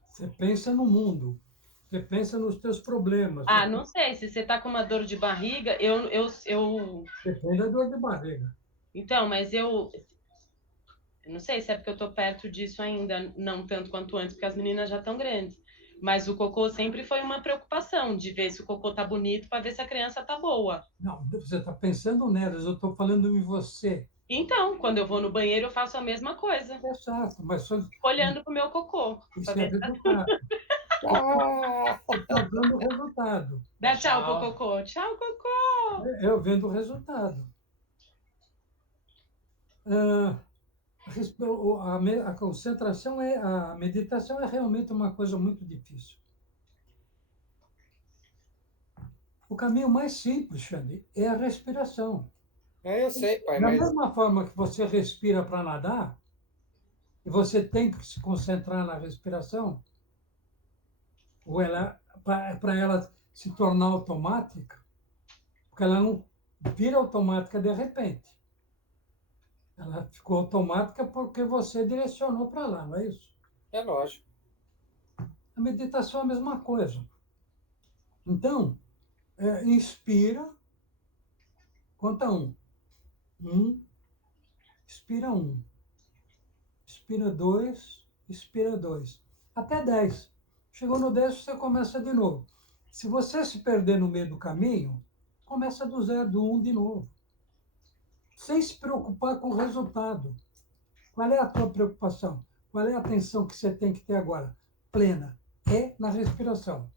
Você pensa no mundo. Você pensa nos teus problemas. Ah, não sei, se você tá com uma dor de barriga, Depende da dor de barriga. Então, mas eu não sei se é porque eu tô perto disso ainda, não tanto quanto antes, porque as meninas já estão grandes. Mas o cocô sempre foi uma preocupação, de ver se o cocô tá bonito para ver se a criança tá boa. Não, você está pensando nelas, eu estou falando em você. Então, quando eu vou no banheiro, eu faço a mesma coisa. Exato, mas só, Olhando pro meu cocô. isso Pra é ver se tá... resultado. Ah, Você está dando o resultado. Dá tchau pro cocô. Tchau, cocô. Eu vendo o resultado. A concentração, a meditação é realmente uma coisa muito difícil. O caminho mais simples, Xande, é a respiração. eu sei, pai, Da mas mesma forma que você respira para nadar, e você tem que se concentrar na respiração, ou para ela se tornar automática, porque ela não vira automática de repente. Ela ficou automática porque você direcionou para lá, não é isso? é lógico. A meditação é a mesma coisa. Então, inspira, conta 1. 1, expira 1. Expira 2, expira 2. Até 10. Chegou no 10, você começa de novo. Se você se perder no meio do caminho, começa do 0, do 1 de novo. Sem se preocupar com o resultado. Qual é a tua preocupação? Qual é a atenção que você tem que ter agora? Plena. É na respiração.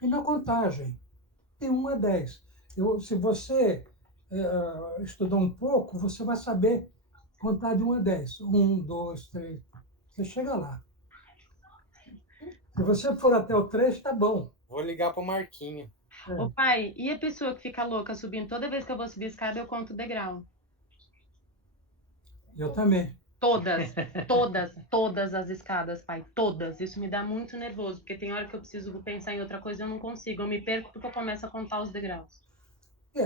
E na contagem. De 1 a 10. Se você estudar um pouco, você vai saber contar de 1 a 10. 1, 2, 3. Você chega lá. Se você for até o 3, tá bom. Vou ligar pro Marquinho. Ô pai, e a pessoa que fica louca subindo? Toda vez que eu vou subir escada, eu conto o degrau. Eu também. Todas as escadas, pai. Todas. Isso me dá muito nervoso, porque tem hora que eu preciso pensar em outra coisa e eu não consigo. Eu me perco porque eu começo a contar os degraus.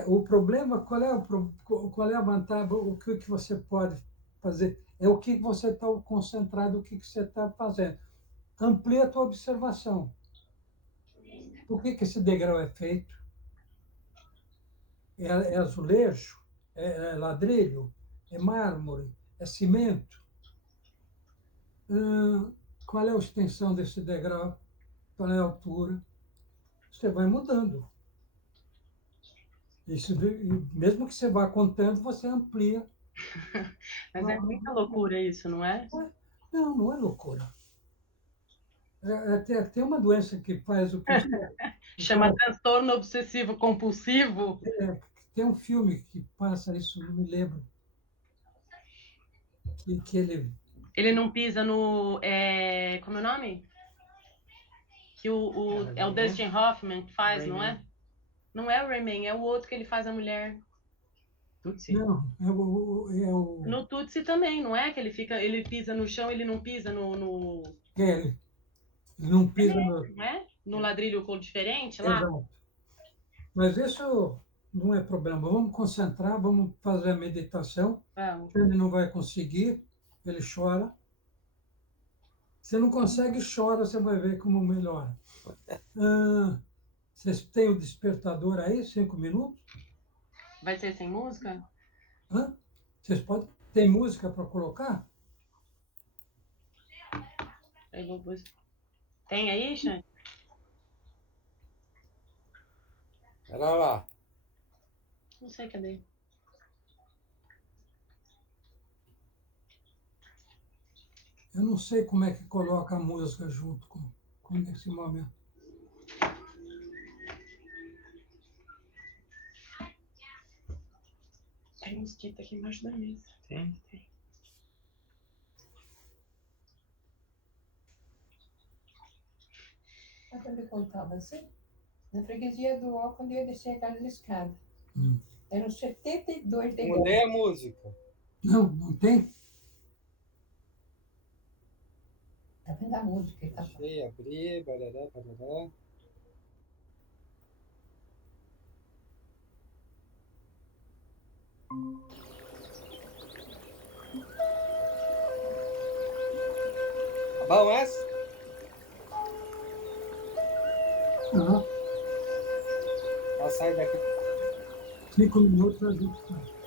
O problema, qual é a vantagem, o que você pode fazer? É o que você está concentrado, o que você está fazendo. Amplia a tua observação. Por que esse degrau é feito? É azulejo? É ladrilho? É mármore? É cimento? Qual é a extensão desse degrau? Qual é a altura? Você vai mudando. Isso, mesmo que você vá contando, você amplia. Mas é muita loucura isso, não é? Não, não é loucura. Tem uma doença que faz o que... Chama transtorno obsessivo compulsivo. Tem um filme que passa isso, não me lembro. Que ele não pisa no... como é o nome? Que é o Dustin Hoffman que faz, Rayman. Não é? Não é o Rayman, é o outro que ele faz a mulher. Tutsi? Não, é o... No Tutsi também, não é? Que ele pisa no chão, ele não pisa no... Ele não pisa no... Não é? No ladrilho cor diferente lá? Exato. Mas isso não é problema. Vamos concentrar, vamos fazer a meditação. Ele não vai conseguir, ele chora. Se não consegue, chora, você vai ver como melhora. Vocês têm o despertador aí, 5 minutos? Vai ser sem música? Hã? Vocês podem. Tem música para colocar? Eu vou Tem aí, Xande? Pera lá. Não sei, cadê? Eu não sei como é que coloca a música junto com esse momento. Tem mosquito aqui embaixo da mesa. Tem? Sabe quando eu contava assim? Na freguesia do Ó, quando eu ia descer aquela escada. Eram 72 degraus. Mudei a música. Não tem? Tá vendo a música? Ele tá falando. Deixei abrir, barará, barará. Tá bom essa? Não. Ela sai daqui. 5 minutos a gente faz.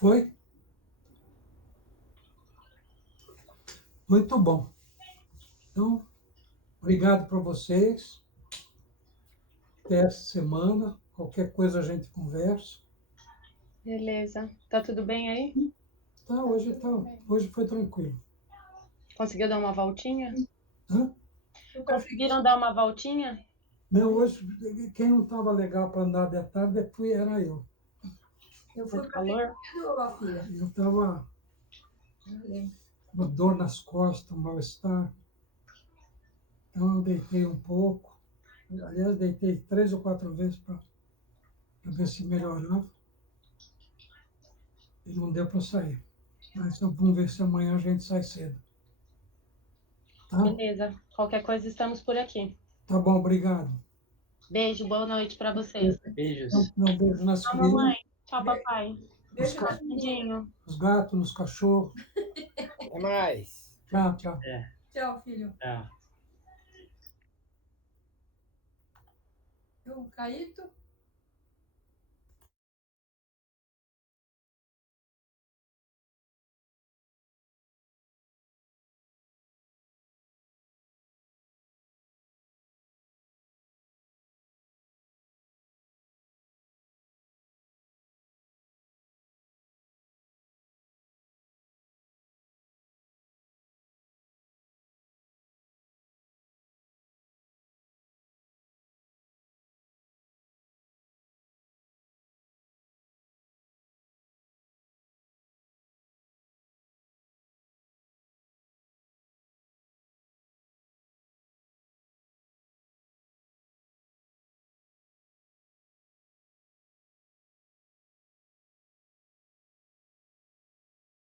Foi? Muito bom. Então, obrigado para vocês. Até essa semana. Qualquer coisa a gente conversa. Beleza. Tá tudo bem aí? Hoje foi tranquilo. Conseguiu dar uma voltinha? Hã? Conseguiram dar uma voltinha? Não, hoje, quem não estava legal para andar de tarde era eu. Eu fui Muito para calor? a filha. Eu estava com dor nas costas, um mal-estar. Então, eu deitei um pouco. Aliás, deitei 3 ou 4 vezes para ver se melhorava. E não deu para sair. Mas vamos ver se amanhã a gente sai cedo. Tá? Beleza. Qualquer coisa, estamos por aqui. Tá bom, obrigado. Beijo, boa noite para vocês. Beijos. Um beijo nas Tchau, crianças, mamãe. Tchau, papai. Beijo na Beijinho. nos gatos, nos cachorros. Até mais. Tchau, tchau. Tchau, filho. Tá. Eu, Caíto.